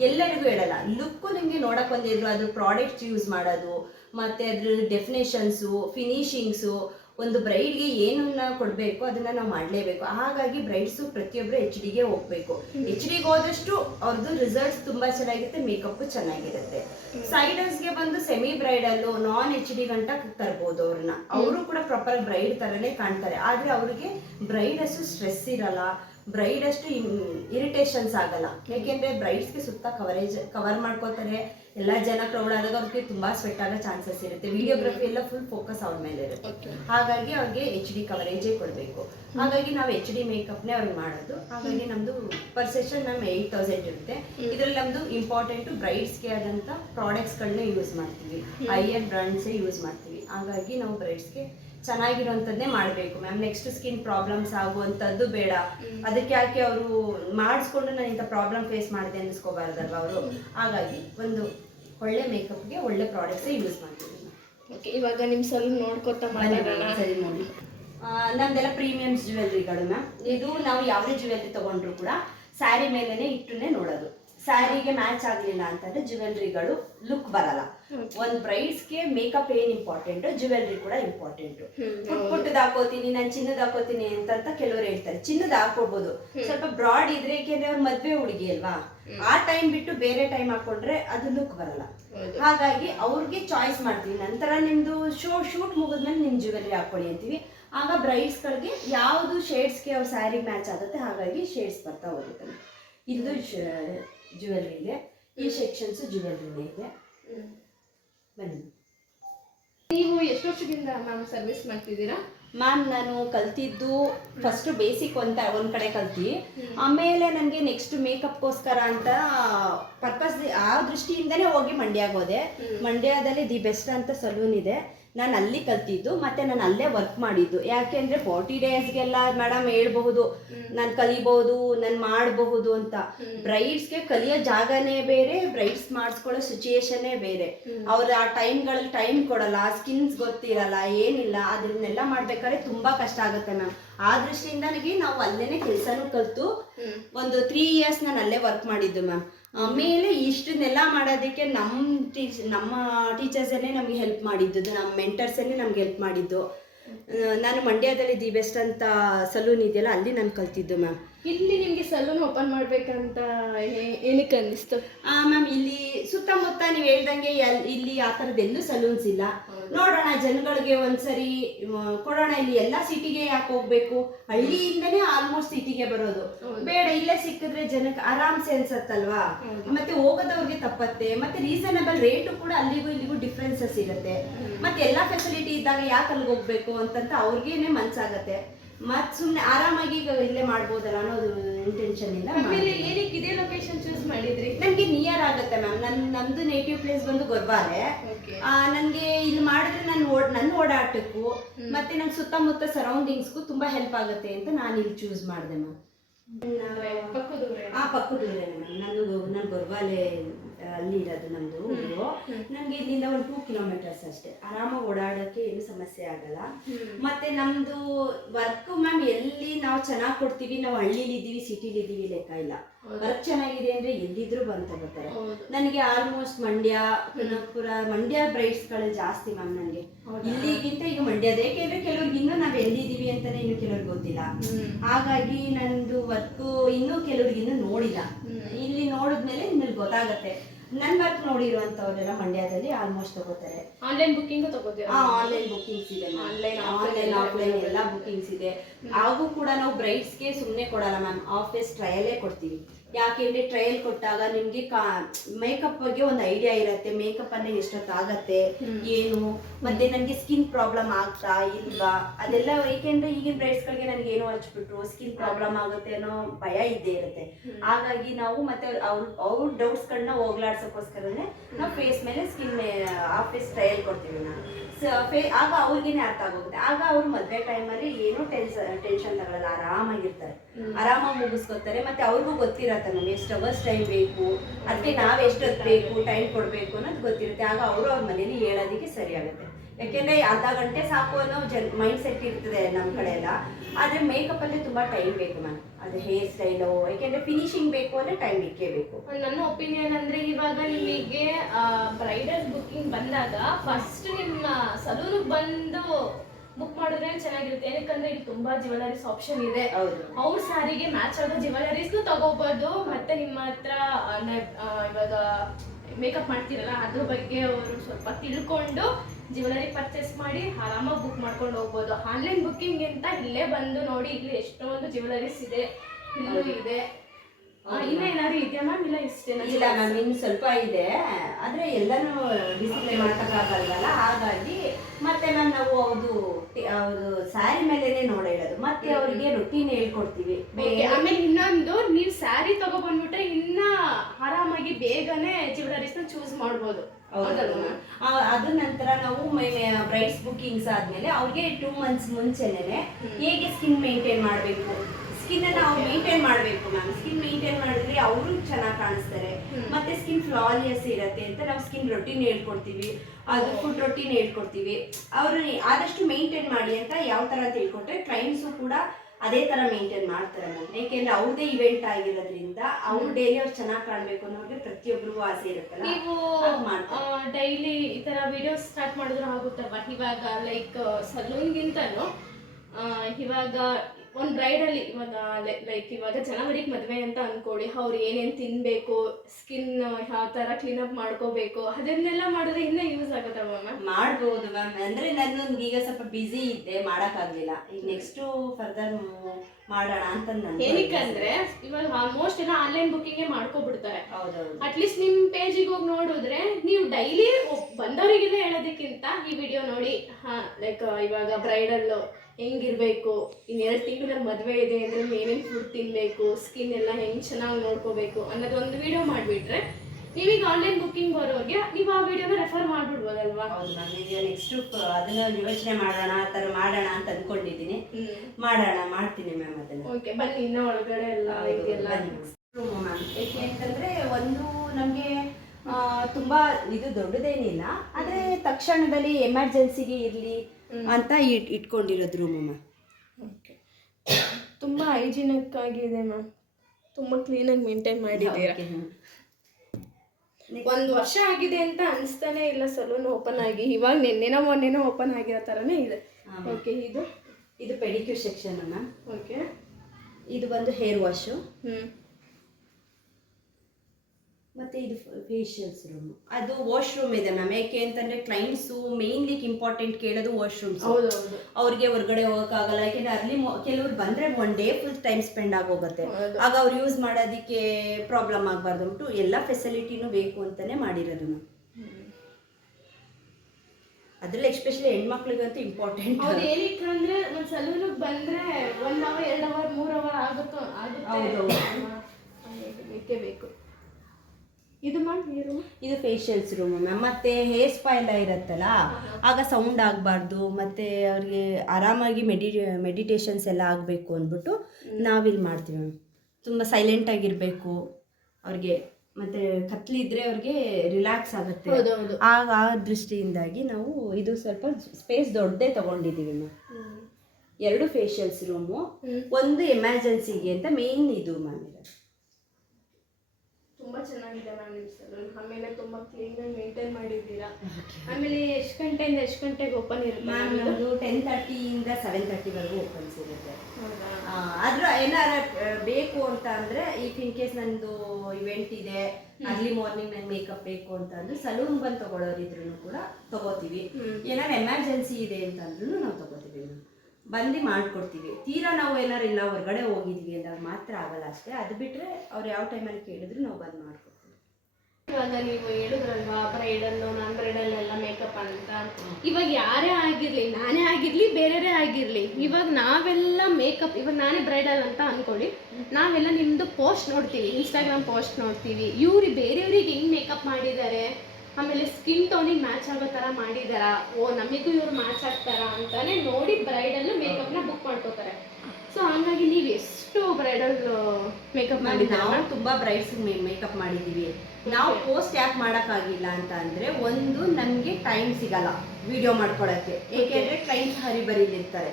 ಎಲ್ಲರಿಗೂ ಹೇಳಲ್ಲ. ಲುಕ್ಕು ನಿಮಗೆ ನೋಡಕ್ ಬಂದಿದ್ರು ಅದ್ರ ಪ್ರಾಡಕ್ಟ್ಸ್ ಯೂಸ್ ಮಾಡೋದು, ಮತ್ತೆ ಅದ್ರ ಡೆಫಿನೇಷನ್ಸು, ಫಿನಿಶಿಂಗ್ಸು, ಒಂದು ಬ್ರೈಡ್ಗೆ ಏನನ್ನ ಕೊಡಬೇಕು ಅದನ್ನ ನಾವು ಮಾಡಲೇಬೇಕು. ಹಾಗಾಗಿ ಬ್ರೈಡ್ಸು ಪ್ರತಿಯೊಬ್ಬರು HDಗೆ ಹೋಗ್ಬೇಕು. HDಗೆ ಹೋದಷ್ಟು ಅವ್ರದ್ದು ರಿಸಲ್ಟ್ಸ್ ತುಂಬಾ ಚೆನ್ನಾಗಿರುತ್ತೆ, ಮೇಕಪ್ ಚೆನ್ನಾಗಿರುತ್ತೆ. ಸೈಡರ್ಸ್ಗೆ ಬಂದು ಸೆಮಿ ಬ್ರೈಡಲ್ಲು ನಾನ್ HD ಗಂಟ ತರ್ಬೋದು ಅವ್ರನ್ನ. ಅವರು ಕೂಡ ಪ್ರಾಪರ್ ಬ್ರೈಡ್ ತರನೇ ಕಾಣ್ತಾರೆ, ಆದ್ರೆ ಅವ್ರಿಗೆ ಬ್ರೈಡ್ ಅಷ್ಟು ಸ್ಟ್ರೆಸ್ ಇರಲ್ಲ, ಬ್ರೈಡ್ ಅಷ್ಟು ಇರಿಟೇಷನ್ಸ್ ಆಗಲ್ಲ. ಯಾಕೆಂದ್ರೆ ಬ್ರೈಡ್ಸ್ಗೆ ಸುತ್ತ ಕವರ್ ಮಾಡ್ಕೋತಾರೆ. ಎಲ್ಲ ಜನ ಕ್ರೌಡ್ ಆದಾಗ ಅವ್ರಿಗೆ ತುಂಬಾ ಸ್ವೆಟ್ ಆಗೋ ಚಾನ್ಸಸ್ ಇರುತ್ತೆ. ವಿಡಿಯೋಗ್ರಫಿ ಎಲ್ಲ ಫುಲ್ ಫೋಕಸ್ ಅವ್ರ ಮೇಲೆ ಇರುತ್ತೆ. ಹಾಗಾಗಿ ಅವ್ರಿಗೆ HD ಕವರೇಜೇ ಕೊಡಬೇಕು. ಹಾಗಾಗಿ ನಾವು HD ಮೇಕಪ್ನೇ ಅವ್ರಿಗೆ ಮಾಡೋದು. ಹಾಗಾಗಿ ನಮ್ದು ಪರ್ ಸೆಷನ್ ನಮ್ 8000 ಇರುತ್ತೆ. ಇದ್ರಲ್ಲಿ ನಮ್ದು ಇಂಪಾರ್ಟೆಂಟ್ ಬ್ರೈಡ್ಸ್ಗೆ ಆದಂತ ಪ್ರಾಡಕ್ಟ್ಸ್ಗಳನ್ನ ಯೂಸ್ ಮಾಡ್ತೀವಿ, ಹೈಯರ್ ಬ್ರಾಂಡ್ಸೇ ಯೂಸ್ ಮಾಡ್ತೀವಿ. ಹಾಗಾಗಿ ನಾವು ಬ್ರೈಡ್ಸ್ಗೆ ಚೆನ್ನಾಗಿರೋಂಥದ್ದೇ ಮಾಡಬೇಕು ಮ್ಯಾಮ್. ನೆಕ್ಸ್ಟ್ ಸ್ಕಿನ್ ಪ್ರಾಬ್ಲಮ್ಸ್ ಆಗುವಂಥದ್ದು ಬೇಡ. ಅದಕ್ಕೆ ಯಾಕೆ ಅವರು ಮಾಡಿಸ್ಕೊಂಡು ನಾನು ಇಂಥ ಪ್ರಾಬ್ಲಮ್ ಫೇಸ್ ಮಾಡಿದೆ ಅನ್ನಿಸ್ಕೋಬಾರ್ದಲ್ವ ಅವರು. ಹಾಗಾಗಿ ಒಂದು ಒಳ್ಳೆ ಮೇಕಪ್ಗೆ ಒಳ್ಳೆ ಪ್ರಾಡಕ್ಟ್ಸೇ ಯೂಸ್ ಮಾಡ್ತೀವಿ. ಓಕೆ, ಇವಾಗ ನಿಮ್ಮ ಸಲೂನ್ ನೋಡ್ಕೊತಾ ಮಾತಾಡೋಣ. ಸರಿ ನೋಡಿ, ನಮ್ದೆಲ್ಲ ಪ್ರೀಮಿಯಮ್ಸ್ ಜ್ಯುವೆಲ್ರಿಗಳು ಮ್ಯಾಮ್. ಇದು ನಾವು ಯಾವುದೇ ಜ್ಯುವೆಲ್ರಿ ತಗೊಂಡ್ರು ಕೂಡ ಸ್ಯಾರಿ ಮೇಲೆನೆ ಇಟ್ಟುನೇ ನೋಡೋದು. ಸ್ಯಾರಿಗೆ ಮ್ಯಾಚ್ ಆಗಲಿಲ್ಲ ಅಂತಂದ್ರೆ ಜ್ಯುವೆಲ್ರಿಗಳು ಲುಕ್ ಬರಲ್ಲ. ಒಂದು ಬ್ರೈಡ್ಸ್ಗೆ ಮೇಕಪ್ ಏನ್ ಇಂಪಾರ್ಟೆಂಟ್, ಜ್ಯುವೆಲ್ರಿ ಕೂಡ ಇಂಪಾರ್ಟೆಂಟ್. ಪುಟ್ಟದ ಹಾಕೋತೀನಿ, ನಾನು ಚಿನ್ನದ ಹಾಕೋತೀನಿ ಅಂತ ಕೆಲವರು ಹೇಳ್ತಾರೆ. ಚಿನ್ನದ ಹಾಕೋಬಹುದು, ಸ್ವಲ್ಪ ಬ್ರಾಡ್ ಇದ್ರೆ, ಯಾಕೆಂದ್ರೆ ಅವ್ರ ಮದ್ವೆ ಹುಡುಗಿ ಅಲ್ವಾ, ಆ ಟೈಮ್ ಬಿಟ್ಟು ಬೇರೆ ಟೈಮ್ ಹಾಕೊಂಡ್ರೆ ಅದು ಲುಕ್ ಬರಲ್ಲ. ಹಾಗಾಗಿ ಅವ್ರಿಗೆ ಚಾಯ್ಸ್ ಮಾಡ್ತೀವಿ. ನಂತರ ನಿಮ್ದು ಶೂಟ್ ಮುಗಿದ್ಮೇಲೆ ನಿಮ್ ಜ್ಯುವೆಲ್ರಿ ಹಾಕೊಳ್ಳಿ ಅಂತೀವಿ. ಆಗ ಬ್ರೈಡ್ಸ್ಗಳಿಗೆ ಯಾವುದು ಶೇಡ್ಸ್ಗೆ ಅವ್ರ ಸ್ಯಾರಿ ಮ್ಯಾಚ್ ಆಗುತ್ತೆ, ಹಾಗಾಗಿ ಶೇಡ್ಸ್ ಬರ್ತಾ ಹೋಗುತ್ತೆ. ಇದು ಜ್ಯುವೆಲ್ರಿ ಇದೆ, ಈ ಸೆಕ್ಷನ್ಸ್ ಜ್ಯುವೆಲ್ರಿನೇ ಇದೆ. ಬನ್ನಿ. ನೀವು ಎಷ್ಟು ವರ್ಷದಿಂದ ಮ್ಯಾಮ್ ಸರ್ವಿಸ್ ಮಾಡ್ತಿದ್ದೀರಾ? ಮ್ಯಾಮ್ ನಾನು ಕಲ್ತಿದ್ದು ಫಸ್ಟ್ ಬೇಸಿಕ್ ಒಂದ್ ಕಡೆ ಕಲ್ತಿ, ಆಮೇಲೆ ನನಗೆ ನೆಕ್ಸ್ಟ್ ಮೇಕಪ್ಗೋಸ್ಕರ ಅಂತ ಪರ್ಪಸ್ ಆ ದೃಷ್ಟಿಯಿಂದನೇ ಹೋಗಿ ಮಂಡ್ಯಗೆ ಹೋದೆ. ಮಂಡ್ಯದಲ್ಲಿ ದಿ ಬೆಸ್ಟ್ ಅಂತ ಸಲೂನ್ ಇದೆ, ನಾನು ಅಲ್ಲಿ ಕಲ್ತಿದ್ದು. ಮತ್ತೆ ನಾನು ಅಲ್ಲೇ ವರ್ಕ್ ಮಾಡಿದ್ದು. ಯಾಕೆಂದ್ರೆ 40 ಡೇಸ್ಗೆಲ್ಲ ಮೇಡಮ್ ಹೇಳ್ಬಹುದು ನಾನು ಕಲಿಬಹುದು, ನಾನು ಮಾಡಬಹುದು ಅಂತ. ಬ್ರೈಡ್ಸ್ಗೆ ಕಲಿಯೋ ಜಾಗನೇ ಬೇರೆ, ಬ್ರೈಡ್ಸ್ ಮಾಡಿಸ್ಕೊಳ್ಳೋ ಸಿಚುಯೇಷನ್ನೇ ಬೇರೆ. ಅವ್ರ ಆ ಟೈಮ್ಗಳಲ್ಲಿ ಟೈಮ್ ಕೊಡಲ್ಲ, ಸ್ಕಿನ್ಸ್ ಗೊತ್ತಿರಲ್ಲ, ಏನಿಲ್ಲ. ಅದನ್ನೆಲ್ಲ ಮಾಡ್ಬೇಕಾದ್ರೆ ತುಂಬಾ ಕಷ್ಟ ಆಗುತ್ತೆ ಮ್ಯಾಮ್. ಆ ದೃಷ್ಟಿಯಿಂದ ನನಗೆ ನಾವು ಅಲ್ಲೇನೆ ಕೆಲಸನೂ ಕಲ್ತು ಒಂದು 3 ಇಯರ್ಸ್ ನಾನು ಅಲ್ಲೇ ವರ್ಕ್ ಮಾಡಿದ್ದು ಮ್ಯಾಮ್. ಆಮೇಲೆ ಇಷ್ಟನ್ನೆಲ್ಲ ಮಾಡೋದಕ್ಕೆ ನಮ್ಮ ಟೀಚರ್ಸನ್ನೇ ನಮಗೆ ಹೆಲ್ಪ್ ಮಾಡಿದ್ದು, ನಮ್ಮ ಮೆಂಟರ್ಸನ್ನೇ ನಮ್ಗೆ ಹೆಲ್ಪ್ ಮಾಡಿದ್ದು. ನಾನು ಮಂಡ್ಯದಲ್ಲಿ ದಿ ಬೆಸ್ಟ್ ಅಂತ ಸಲೂನ್ ಇದೆಯಲ್ಲ, ಅಲ್ಲಿ ನಾನು ಕಲ್ತಿದ್ದು ಮ್ಯಾಮ್. ಇಲ್ಲಿ ನಿಮಗೆ ಸಲೂನ್ ಓಪನ್ ಮಾಡ್ಬೇಕಂತ ಏನಕ್ಕೆ ಅನ್ನಿಸ್ತು? ಮ್ಯಾಮ್ ಇಲ್ಲಿ ಸುತ್ತಮುತ್ತ ನೀವು ಹೇಳ್ದಂಗೆ ಇಲ್ಲಿ ಆ ಥರದ್ದು ಎಲ್ಲೂ ಸಲೂನ್ಸ್ ಇಲ್ಲ. ನೋಡೋಣ ಜನಗಳಿಗೆ ಒಂದ್ಸರಿ ಕೊಡೋಣ. ಇಲ್ಲಿ ಎಲ್ಲ ಸಿಟಿಗೆ ಯಾಕೆ ಹೋಗ್ಬೇಕು, ಹಳ್ಳಿಯಿಂದನೇ ಆಲ್ಮೋಸ್ಟ್ ಸಿಟಿಗೆ ಬರೋದು ಬೇಡ. ಇಲ್ಲೇ ಸಿಕ್ಕಿದ್ರೆ ಜನಕ್ಕೆ ಆರಾಮ್ಸೆ ಅನ್ಸತ್ತಲ್ವಾ. ಮತ್ತೆ ಹೋಗೋದವ್ರಿಗೆ ತಪ್ಪತ್ತೆ, ಮತ್ತೆ ರೀಸನಬಲ್ ರೇಟು ಕೂಡ ಅಲ್ಲಿಗೂ ಇಲ್ಲಿಗೂ ಡಿಫ್ರೆನ್ಸಸ್ ಇರುತ್ತೆ. ಮತ್ತೆ ಎಲ್ಲಾ ಫೆಸಿಲಿಟಿ ಇದ್ದಾಗ ಯಾಕೆ ಅಲ್ಲಿಗೆ ಹೋಗ್ಬೇಕು ಅಂತಂತ ಅವ್ರಿಗೇನೆ ಮನ್ಸಾಗತ್ತೆ. ಮತ್ತು ಸುಮ್ಮನೆ ಆರಾಮಾಗಿ ಈಗ ಇಲ್ಲೇ ಮಾಡ್ಬೋದಲ್ಲ ಅನ್ನೋದು ಇಂಟೆನ್ಷನ್ ಇಂದ ಆಮೇಲೆ ಏನಕ್ಕೆ ಇದೇ ಲೊಕೇಶನ್ ಚೂಸ್ ಮಾಡಿದ್ರಿ? ನನಗೆ ನಿಯರ್ ಆಗುತ್ತೆ ಮ್ಯಾಮ್. ನಮ್ಮದು ನೇಟಿವ್ ಪ್ಲೇಸ್ ಬಂದು ಗೊರ್ಬಾಲೆ. ನನಗೆ ಇಲ್ಲಿ ಮಾಡಿದ್ರೆ ನನ್ನ ಓಡಾಟಕ್ಕೂ ಮತ್ತೆ ನಂಗೆ ಸುತ್ತಮುತ್ತ ಸರೌಂಡಿಂಗ್ಸ್ಗೂ ತುಂಬ ಹೆಲ್ಪ್ ಆಗುತ್ತೆ ಅಂತ ನಾನು ಇಲ್ಲಿ ಚೂಸ್ ಮಾಡಿದೆ ಮ್ಯಾಮ್. ಪಕ್ಕದೂರೇ ಮ್ಯಾಮ್. ನಾನು ಗೊರ್ಬಾಲೆ ಅಲ್ಲಿ ಇರೋದು ನಮ್ಮದು ಊರು. ನನಗೆ ಇಲ್ಲಿಂದ ಒಂದು 2 ಕಿಲೋಮೀಟರ್ಸ್ ಅಷ್ಟೇ. ಆರಾಮಾಗಿ ಓಡಾಡೋಕ್ಕೆ ಏನು ಸಮಸ್ಯೆ ಆಗಲ್ಲ. ಮತ್ತೆ ನಮ್ಮದು ವರ್ಕ್ ಮ್ಯಾಮ್ ಎಲ್ಲಿ ನಾವು ಚೆನ್ನಾಗಿ ಕೊಡ್ತೀವಿ, ನಾವು ಹಳ್ಳಿಲಿ ಇದ್ದೀವಿ ಸಿಟಿಲಿ ಇದ್ದೀವಿ ಲೆಕ್ಕ ಇಲ್ಲ. ವರ್ಕ್ ಚೆನ್ನಾಗಿದೆ ಅಂದರೆ ಎಲ್ಲಿದ್ರೂ ಬಂದು ತಗೋತಾರೆ. ನನಗೆ ಆಲ್ಮೋಸ್ಟ್ ಮಂಡ್ಯ, ಕನಕಪುರ, ಮಂಡ್ಯ ಬ್ರೈಡ್ಸ್ಗಳೇ ಜಾಸ್ತಿ ಮ್ಯಾಮ್ ನನಗೆ ಇಲ್ಲಿಗಿಂತ. ಈಗ ಮಂಡ್ಯದ ಏಕೆಂದರೆ ಕೆಲವ್ರಿಗೆ ಇನ್ನೂ ನಾವು ಎಲ್ಲಿದ್ದೀವಿ ಅಂತಲೇ ಇನ್ನೂ ಕೆಲವ್ರಿಗೆ ಗೊತ್ತಿಲ್ಲ. ಹಾಗಾಗಿ ನಂದು ವರ್ಕು ಇನ್ನೂ ಕೆಲವ್ರಿಗೆ ಇನ್ನೂ ನೋಡಿಲ್ಲ. ಇಲ್ಲಿ ನೋಡಿದ್ಮೇಲೆ ಇನ್ನಲ್ಲಿ ಗೊತ್ತಾಗತ್ತೆ. ನನ್ನ ವರ್ಕ್ ನೋಡಿರುವಂಥವರೆಲ್ಲ ಮಂಡ್ಯದಲ್ಲಿ ಆಲ್ಮೋಸ್ಟ್ ತಗೋತಾರೆ. ಆನ್ಲೈನ್ ಬುಕ್ಕಿಂಗ್ ತಗೋತೀರಾ? ಆನ್ಲೈನ್ ಬುಕ್ಕಿಂಗ್ಸ್ ಇದೆ, ಆನ್ಲೈನ್ ಆಫ್ಲೈನ್ ಎಲ್ಲ ಬುಕ್ಕಿಂಗ್ಸ್ ಇದೆ. ಹಾಗೂ ಕೂಡ ನಾವು ಬ್ರೈಡ್ಸ್ಗೆ ಸುಮ್ಮನೆ ಕೊಡಲ್ಲ ಮ್ಯಾಮ್, ಆಫೀಸ್ ಟ್ರಯಲೇ ಕೊಡ್ತೀವಿ. ಯಾಕೆಂದರೆ ಟ್ರಯಲ್ ಕೊಟ್ಟಾಗ ನಿಮಗೆ ಮೇಕಪ್ ಬಗ್ಗೆ ಒಂದು ಐಡಿಯಾ ಇರುತ್ತೆ. ಮೇಕಪ್ ಅಂದರೆ ಎಷ್ಟೊತ್ತಾಗತ್ತೆ ಏನು, ಮತ್ತೆ ನನಗೆ ಸ್ಕಿನ್ ಪ್ರಾಬ್ಲಮ್ ಆಗ್ತಾ ಇಲ್ವಾ ಅದೆಲ್ಲ. ಏಕೆಂದರೆ ಈಗಿನ ಬ್ರೈಡ್ಸ್ಗಳಿಗೆ ನನಗೆ ಏನೋ ಹಚ್ಬಿಟ್ರು ಸ್ಕಿನ್ ಪ್ರಾಬ್ಲಮ್ ಆಗುತ್ತೆ ಅನ್ನೋ ಭಯ ಇದ್ದೇ ಇರುತ್ತೆ. ಹಾಗಾಗಿ ನಾವು ಮತ್ತೆ ಅವ್ರ ಡೌಟ್ಸ್ಗಳನ್ನ ಹೋಗ್ಲಾಡ್ಸೋಕ್ಕೋಸ್ಕರನೇ ನಾವು ಫೇಸ್ ಮೇಲೆ ಸ್ಕಿನ್ ಆಫೀಸ್ ಟ್ರಯಲ್ ಕೊಡ್ತೀವಿ ನಾವು. ಆಗ ಅವ್ರಿಗೇನೆ ಅರ್ಥ ಆಗೋಗುತ್ತೆ. ಆಗ ಅವ್ರು ಮದುವೆ ಟೈಮಲ್ಲಿ ಏನೂ ಟೆನ್ಷನ್ ತಗೊಳ್ಳಲ್ಲ, ಆರಾಮಾಗಿರ್ತಾರೆ, ಆರಾಮಾಗಿ ಮುಗಿಸ್ಕೊತಾರೆ. ಮತ್ತೆ ಅವ್ರಿಗೂ ಗೊತ್ತಿರತ್ತೆ ನಮ್ಗೆ ಎಷ್ಟು ಅವರ್ಸ್ ಟೈಮ್ ಬೇಕು, ಅದಕ್ಕೆ ನಾವು ಎಷ್ಟೊತ್ತು ಬೇಕು ಟೈಮ್ ಕೊಡಬೇಕು ಅನ್ನೋದು ಗೊತ್ತಿರುತ್ತೆ. ಆಗ ಅವರು ಅವ್ರ ಮನೇಲಿ ಹೇಳೋದಕ್ಕೆ ಸರಿ ಆಗುತ್ತೆ. ಯಾಕೆಂದರೆ ಅರ್ಧ ಗಂಟೆ ಸಾಕು ಅನ್ನೋ ಮೈಂಡ್ ಸೆಟ್ ಇರ್ತದೆ ನಮ್ಮ ಕಡೆ ಎಲ್ಲ. ಆದರೆ ಮೇಕಪ್ಪಲ್ಲಿ ತುಂಬ ಟೈಮ್ ಬೇಕು ಮ್ಯಾಮ್. ಅದು ಹೇರ್ ಸ್ಟೈಲು, ಯಾಕೆಂದರೆ ಫಿನಿಶಿಂಗ್ ಬೇಕು ಅಂದರೆ ಟೈಮ್ ಬೇಕೇ ಬೇಕು. ನನ್ನ ಒಪಿನಿಯನ್ ಅಂದರೆ ಇವಾಗ ನಿಮಗೆ ಬ್ರೈಡಲ್ ಬುಕ್ಕಿಂಗ್ ಬಂದಾಗ ಫಸ್ಟ್ ನಿಮ್ಮ ಸಲೂನಿಗೆ ಬಂದು ಬುಕ್ ಮಾಡಿದ್ರೆ ಚೆನ್ನಾಗಿರುತ್ತೆ. ಏನಕ್ಕಂದ್ರೆ ಇಲ್ಲಿ ತುಂಬಾ ಜ್ಯುವೆಲರೀಸ್ ಆಪ್ಷನ್ ಇದೆ. ಅವ್ರ ಸ್ಯಾರಿಗೆ ಮ್ಯಾಚ್ ಆಗೋ ಜ್ಯುವೆಲರೀಸ್ನು ತಗೋಬಹುದು. ಮತ್ತೆ ನಿಮ್ಮ ಹತ್ರ ಇವಾಗ ಮೇಕಪ್ ಮಾಡ್ತಿರಲ್ಲ ಅದ್ರ ಬಗ್ಗೆ ಅವರು ಸ್ವಲ್ಪ ತಿಳ್ಕೊಂಡು ಜ್ಯುವೆಲರಿ ಪರ್ಚೇಸ್ ಮಾಡಿ ಆರಾಮಾಗಿ ಬುಕ್ ಮಾಡ್ಕೊಂಡು ಹೋಗ್ಬೋದು. ಆನ್ಲೈನ್ ಬುಕ್ಕಿಂಗ್ ಅಂತ ಇಲ್ಲೇ ಬಂದು ನೋಡಿ, ಇಲ್ಲಿ ಎಷ್ಟೊಂದು ಜ್ಯುವೆಲರೀಸ್ ಇದೆ, ಇಲ್ಲೂ ಇದೆ. ಇನ್ನೇನಾದ್ರು ಇದೆಯಾ ಮ್ಯಾಮ್? ಇಲ್ಲ ಇಷ್ಟೇ? ಇಲ್ಲ ಮ್ಯಾಮ್, ಇನ್ನು ಸ್ವಲ್ಪ ಇದೆ. ಆದರೆ ಎಲ್ಲನೂ ಡಿಸ್ಪ್ಲೇ ಮಾಡೋಕ್ಕಾಗಲ್ವಲ್ಲ, ಹಾಗಾಗಿ ಮತ್ತೆ ಮ್ಯಾಮ್ ನಾವು ಅವ್ರದ್ದು ಸ್ಯಾರಿ ಮೇಲೆನೆ ನೋಡಿ ಹೇಳೋದು. ಮತ್ತೆ ಅವರಿಗೆ ರೊಟೀನ್ ಹೇಳ್ಕೊಡ್ತೀವಿ. ಆಮೇಲೆ ಇನ್ನೊಂದು, ನೀವು ಸ್ಯಾರಿ ತಗೊಬಂದ್ಬಿಟ್ರೆ ಇನ್ನ ಆರಾಮಾಗಿ ಬೇಗನೆ ಜ್ಯುವೆಲರೀಸ್ನ ಚೂಸ್ ಮಾಡ್ಬೋದು. ಅದ ನಂತರ ನಾವು ಬ್ರೈಡ್ಸ್ ಬುಕ್ಕಿಂಗ್ಸ್ ಆದ್ಮೇಲೆ ಅವ್ರಿಗೆ 2 months ಮುಂಚೆನೆ ಹೇಗೆ ಸ್ಕಿನ್ ಮೇಂಟೈನ್ ಮಾಡಬೇಕು, ಸ್ಕಿನ್ ನಾವು ಮೇಂಟೈನ್ ಮಾಡಬೇಕು ಮ್ಯಾಮ್. ಸ್ಕಿನ್ ಮೇಂಟೈನ್ ಮಾಡಿದ್ರೆ ಅವರು ಚೆನ್ನಾಗಿ ಕಾಣಿಸ್ತಾರೆ. ಮತ್ತೆ ಸ್ಕಿನ್ ಫ್ಲಾಲಿಯಸ್ ಇರುತ್ತೆ ಅಂತ ನಾವು ಸ್ಕಿನ್ ರೊಟೀನ್ ಹೇಳ್ಕೊಡ್ತೀವಿ. ಅದು ಫುಡ್ ರೊಟೀನ್ ಹೇಳ್ಕೊಡ್ತೀವಿ. ಅವರು ಆದಷ್ಟು ಮೇಂಟೈನ್ ಮಾಡಿ ಅಂತ ಯಾವ ಥರ ಅಂತ ಹೇಳ್ಕೊಟ್ರೆ ಕ್ಲೈಂಟ್ಸು ಕೂಡ ಅದೇ ಥರ ಮೇಂಟೈನ್ ಮಾಡ್ತಾರೆ ಮ್ಯಾಮ್. ಏಕೆಂದರೆ ಅವ್ರದ್ದೇ ಇವೆಂಟ್ ಆಗಿರೋದ್ರಿಂದ ಅವ್ರು ಡೈಲಿ ಅವ್ರು ಚೆನ್ನಾಗಿ ಕಾಣಬೇಕು ಅನ್ನೋರಿಗೆ ಪ್ರತಿಯೊಬ್ಬರಿಗೂ ಆಸೆ ಇರುತ್ತಲ್ಲ. ನೀವು ಡೈಲಿ ಈ ಥರ ವಿಡಿಯೋಸ್ ಸ್ಟಾರ್ಟ್ ಮಾಡಿದ್ರೆ ಆಗುತ್ತಲ್ವ? ಇವಾಗ ಲೈಕ್ ಸಲೂನ್ಗಿಂತನೂ ಇವಾಗ ಒಂದು ಬ್ರೈಡಲ್ಲಿ ಇವಾಗ ಲೈಕ್ ಇವಾಗ ಜನವರಿಗೆ ಮದುವೆ ಅಂತ ಅಂದ್ಕೊಳ್ಳಿ, ಅವ್ರು ಏನೇನು ತಿನ್ನಬೇಕು, ಸ್ಕಿನ್ ಯಾವ ಥರ ಕ್ಲೀನಪ್ ಮಾಡ್ಕೋಬೇಕು, ಅದನ್ನೆಲ್ಲ ಮಾಡಿದ್ರೆ ಇನ್ನೂ ಯೂಸ್ ಆಗುತ್ತಲ್ವ ಮ್ಯಾಮ್? ಮಾಡ್ಬೋದು ಮ್ಯಾಮ್. ಅಂದರೆ ನಾನು ಈಗ ಸ್ವಲ್ಪ ಬ್ಯುಸಿ ಇದ್ದೆ, ಮಾಡೋಕ್ಕಾಗಲಿಲ್ಲ. ಈಗ ನೆಕ್ಸ್ಟು ಫರ್ದರ್ ಮಾಡೋಣ ಅಂತ ನಾನು. ಏನಕ್ಕಂದ್ರೆ ಇವಾಗ ಆಲ್ಮೋಸ್ಟ್ ಎಲ್ಲ ಆನ್ಲೈನ್ ಬುಕ್ಕಿಂಗೇ ಮಾಡ್ಕೊಬಿಡ್ತಾರೆ. ಹೌದೌದು. ಅಟ್ಲೀಸ್ಟ್ ನಿಮ್ಮ ಪೇಜಿಗೆ ಹೋಗಿ ನೋಡಿದ್ರೆ ನೀವು ಡೈಲಿ ಬಂದವರಿಗೆಲ್ಲ ಹೇಳೋದಕ್ಕಿಂತ ಈ ವಿಡಿಯೋ ನೋಡಿ, ಲೈಕ್ ಇವಾಗ ಬ್ರೈಡಲ್ಲು ಹೆಂಗಿರಬೇಕು, ಇನ್ನೆರಡು ತಿಂಗಳಲ್ಲಿ ಮದುವೆ ಇದೆ ಅಂದರೆ ಏನೇನು ಫುಡ್ ತಿನ್ನಬೇಕು, ಸ್ಕಿನ್ ಎಲ್ಲ ಹೆಂಗೆ ಚೆನ್ನಾಗಿ ನೋಡ್ಕೋಬೇಕು ಅನ್ನೋದೊಂದು ವಿಡಿಯೋ ಮಾಡಿಬಿಟ್ರೆ ನೀವೀಗ ಆನ್ಲೈನ್ ಬುಕ್ಕಿಂಗ್ ಬರೋರಿಗೆ ನೀವು ಆ ವಿಡಿಯೋನ ರೆಫರ್ ಮಾಡಿಬಿಡ್ಬೋದಲ್ವಾ? ಹೌದು ಮ್ಯಾಮ್. ಈಗ ನೆಕ್ಸ್ಟು ಅದನ್ನ ಯೋಚನೆ ಮಾಡೋಣ, ಆ ಥರ ಮಾಡೋಣ ಅಂತ ಅಂದ್ಕೊಂಡಿದ್ದೀನಿ. ಮಾಡ್ತೀನಿ ಮ್ಯಾಮ್ ಅದನ್ನು. ಓಕೆ, ಬನ್ನಿ ಇನ್ನೂ ಒಳಗಡೆ ಎಲ್ಲ ಇದೆಲ್ಲ ಮ್ಯಾಮ್. ಏಕೆ ಅಂತಂದರೆ ಒಂದು ನಮಗೆ ತುಂಬ ಇದು ದೊಡ್ಡದೇನಿಲ್ಲ, ಆದರೆ ತಕ್ಷಣದಲ್ಲಿ ಎಮರ್ಜೆನ್ಸಿಗೆ ಇರಲಿ ಅಂತ ಇಟ್ಕೊಂಡಿರೋದು ರೂಮು ಮ್ಯಾಮ್. ಓಕೆ, ತುಂಬ ಹೈಜಿನಿಕ್ ಆಗಿದೆ ಮ್ಯಾಮ್, ತುಂಬ ಕ್ಲೀನಾಗಿ ಮೇಂಟೈನ್ ಮಾಡಿದ್ದೀರಾ. 1 ವರ್ಷ ಆಗಿದೆ ಅಂತ ಅನಿಸ್ತಾನೆ ಇಲ್ಲ ಸಲೂನ್ ಓಪನ್ ಆಗಿ. ಇವಾಗ ನಿನ್ನೆನೋ ಮೊನ್ನೆನೋ ಓಪನ್ ಆಗಿರೋ ಥರನೇ ಇದೆ. ಓಕೆ, ಇದು ಪೆಡಿಕ್ಯೂರ್ ಸೆಕ್ಷನ್ ಮ್ಯಾಮ್. ಓಕೆ, ಇದು ಬಂದು ಹೇರ್ ವಾಶು. ಮತ್ತು ಇದು ಫೇಶಿಯಲ್ಸ್ ರೂಮು. ಅದು ವಾಶ್ರೂಮ್ ಇದೆ ಮ್ಯಾಮ್. ಏಕೆ ಅಂತಂದರೆ ಕ್ಲೈಂಟ್ಸು ಮೇನ್ಲಿ ಇಂಪಾರ್ಟೆಂಟ್ ಕೇಳೋದು ವಾಶ್ರೂಮ್ಸ್. ಹೌದೌದು. ಅವ್ರಿಗೆ ಹೊರಗಡೆ ಹೋಗೋಕ್ಕಾಗಲ್ಲ, ಯಾಕೆಂದರೆ ಅಲ್ಲಿ ಕೆಲವ್ರು ಬಂದರೆ 1 day ಫುಲ್ ಟೈಮ್ ಸ್ಪೆಂಡ್ ಆಗೋಗುತ್ತೆ. ಆಗ ಅವ್ರು ಯೂಸ್ ಮಾಡೋದಕ್ಕೆ ಪ್ರಾಬ್ಲಮ್ ಆಗಬಾರ್ದು ಅಂದ್ಬಿಟ್ಟು ಎಲ್ಲ ಫೆಸಿಲಿಟಿನೂ ಬೇಕು ಅಂತಲೇ ಮಾಡಿರೋದು ಮ್ಯಾಮ್. ಅದರಲ್ಲಿ ಎಸ್ಪೆಷಲಿ ಹೆಣ್ಮಕ್ಳಿಗಂತೂ ಇಂಪಾರ್ಟೆಂಟ್. ಅವ್ರು ಏನಕ್ಕೆ ಅಂದರೆ ಒಂದು ಸಲೂನಿಗೆ ಬಂದರೆ ಹೌದೌದು. ಬೇಕೇ ಬೇಕು. ಇದು ಮಾಡಿ ಇದು ಫೇಶಿಯಲ್ಸ್ ರೂಮ್ ಮ್ಯಾಮ್. ಮತ್ತೆ ಹೇರ್ ಸ್ಪಾ ಎಲ್ಲ ಇರುತ್ತಲ್ಲ, ಆಗ ಸೌಂಡ್ ಆಗಬಾರ್ದು, ಮತ್ತೆ ಅವ್ರಿಗೆ ಆರಾಮಾಗಿ ಮೆಡಿಟೇಷನ್ಸ್ ಎಲ್ಲ ಆಗಬೇಕು ಅಂದ್ಬಿಟ್ಟು ನಾವಿಲ್ಲಿ ಮಾಡ್ತೀವಿ ಮ್ಯಾಮ್. ತುಂಬ ಸೈಲೆಂಟಾಗಿರಬೇಕು ಅವ್ರಿಗೆ, ಮತ್ತು ಕತ್ಲಿದ್ರೆ ಅವ್ರಿಗೆ ರಿಲ್ಯಾಕ್ಸ್ ಆಗುತ್ತೆ. ಆಗ ಆ ದೃಷ್ಟಿಯಿಂದಾಗಿ ನಾವು ಇದು ಸ್ವಲ್ಪ ಸ್ಪೇಸ್ ದೊಡ್ಡದೇ ತೊಗೊಂಡಿದ್ದೀವಿ ಮ್ಯಾಮ್. 2 ಫೇಶಿಯಲ್ಸ್ ರೂಮು, ಒಂದು ಎಮರ್ಜೆನ್ಸಿಗೆ ಅಂತ ಮೇನ್ ಇದು ಮ್ಯಾಮ್ ಇರೋದು. ತುಂಬ ಚೆನ್ನಾಗಿದೆ ಮ್ಯಾಮ್ ನಿಮ್ಮ ಸಲೂನ್. ಆಮೇಲೆ ತುಂಬ ಕ್ಲೀನಾಗಿ ಮೇಂಟೈನ್ ಮಾಡಿದ್ದೀರಾ. ಆಮೇಲೆ ಎಷ್ಟು ಗಂಟೆಯಿಂದ ಎಷ್ಟು ಗಂಟೆಗೆ ಓಪನ್ ಇರುತ್ತೆ ಮ್ಯಾಮ್? ನಮ್ಮದು 10:30 ಇಂದ 7:30ವರೆಗೂ ಓಪನ್ಸ್ ಇರುತ್ತೆ. ಹೌದಾ? ಆದ್ರೆ ಏನಾರ ಬೇಕು ಅಂತ ಅಂದರೆ, ಇಫ್ ಇನ್ ಕೇಸ್ ನಂದು ಇವೆಂಟ್ ಇದೆ, ಅರ್ಲಿ ಮಾರ್ನಿಂಗ್ ನಂಗೆ ಮೇಕಪ್ ಬೇಕು ಅಂತ ಅಂದ್ರೆ ಸಲೂನ್ ಬಂದು ತೊಗೊಳೋರಿದ್ರು ಕೂಡ ತೊಗೋತೀವಿ. ಏನಾರು ಎಮರ್ಜೆನ್ಸಿ ಇದೆ ಅಂತಂದ್ರೂ ನಾವು ತೊಗೋತೀವಿ, ಬಂದು ಮಾಡಿಕೊಡ್ತೀವಿ. ತೀರಾ ನಾವು ಏನಾರು ಇಲ್ಲ ಹೊರಗಡೆ ಹೋಗಿದ್ವಿ ಅಂದಾಗ ಮಾತ್ರ ಆಗಲ್ಲ ಅಷ್ಟೇ. ಅದು ಬಿಟ್ಟರೆ ಅವ್ರು ಯಾವ ಟೈಮಲ್ಲಿ ಕೇಳಿದ್ರು ನಾವು ಬಂದು ಮಾಡಿಕೊಡ್ತೀವಿ. ಇವಾಗ ನೀವು ಹೇಳಿದ್ರಲ್ವಾ ಬ್ರೈಡಲ್ಲು ನಾನ್ ಬ್ರೈಡಲ್ ಎಲ್ಲ ಮೇಕಪ್ ಅಂತ. ಇವಾಗ ಯಾರೇ ಆಗಿರಲಿ, ನಾನೇ ಆಗಿರಲಿ, ಬೇರೆಯವರೇ ಆಗಿರಲಿ, ಇವಾಗ ನಾವೆಲ್ಲ ಮೇಕಪ್, ಇವಾಗ ನಾನೇ ಬ್ರೈಡಲ್ ಅಂತ ಅಂದ್ಕೊಳ್ಳಿ, ನಾವೆಲ್ಲ ನಿಮ್ಮದು ಪೋಸ್ಟ್ ನೋಡ್ತೀವಿ, ಇನ್ಸ್ಟಾಗ್ರಾಮ್ ಪೋಸ್ಟ್ ನೋಡ್ತೀವಿ, ಬೇರೆಯವ್ರಿಗೆ ಹೆಂಗೆ ಮೇಕಪ್ ಮಾಡಿದ್ದಾರೆ, ಆಮೇಲೆ ಸ್ಕಿನ್ ಟೋನಿಗೆ ಮ್ಯಾಚ್ ಆಗೋ ಥರ ಮಾಡಿದಾರಾ, ನಮಗೂ ಇವ್ರು ಮ್ಯಾಚ್ ಆಗ್ತಾರಾ ಅಂತಾನೆ ನೋಡಿ ಬ್ರೈಡಲ್ಲು ಮೇಕಪ್ನ ಬುಕ್ ಮಾಡ್ಕೋತಾರೆ. ಸೊ ಹಾಗಾಗಿ ನೀವು ಎಷ್ಟು ಬ್ರೈಡಲ್ ಮೇಕಪ್ ಮಾಡಿದ್ದೀರಾ? ನಾವು ತುಂಬ ಬ್ರೈಡ್ಸ್ ಮೇಕಪ್ ಮಾಡಿದ್ದೀವಿ. ನಾವು ಪೋಸ್ಟ್ ಯಾಕೆ ಮಾಡೋಕ್ಕಾಗಿಲ್ಲ ಅಂತ ಅಂದರೆ, ಒಂದು ನಮಗೆ ಟೈಮ್ ಸಿಗಲ್ಲ ವಿಡಿಯೋ ಮಾಡ್ಕೊಳಕ್ಕೆ, ಏಕೆಂದರೆ ಕ್ಲೈಂಟ್ಸ್ ಹರಿಬರಿಲಿರ್ತಾರೆ.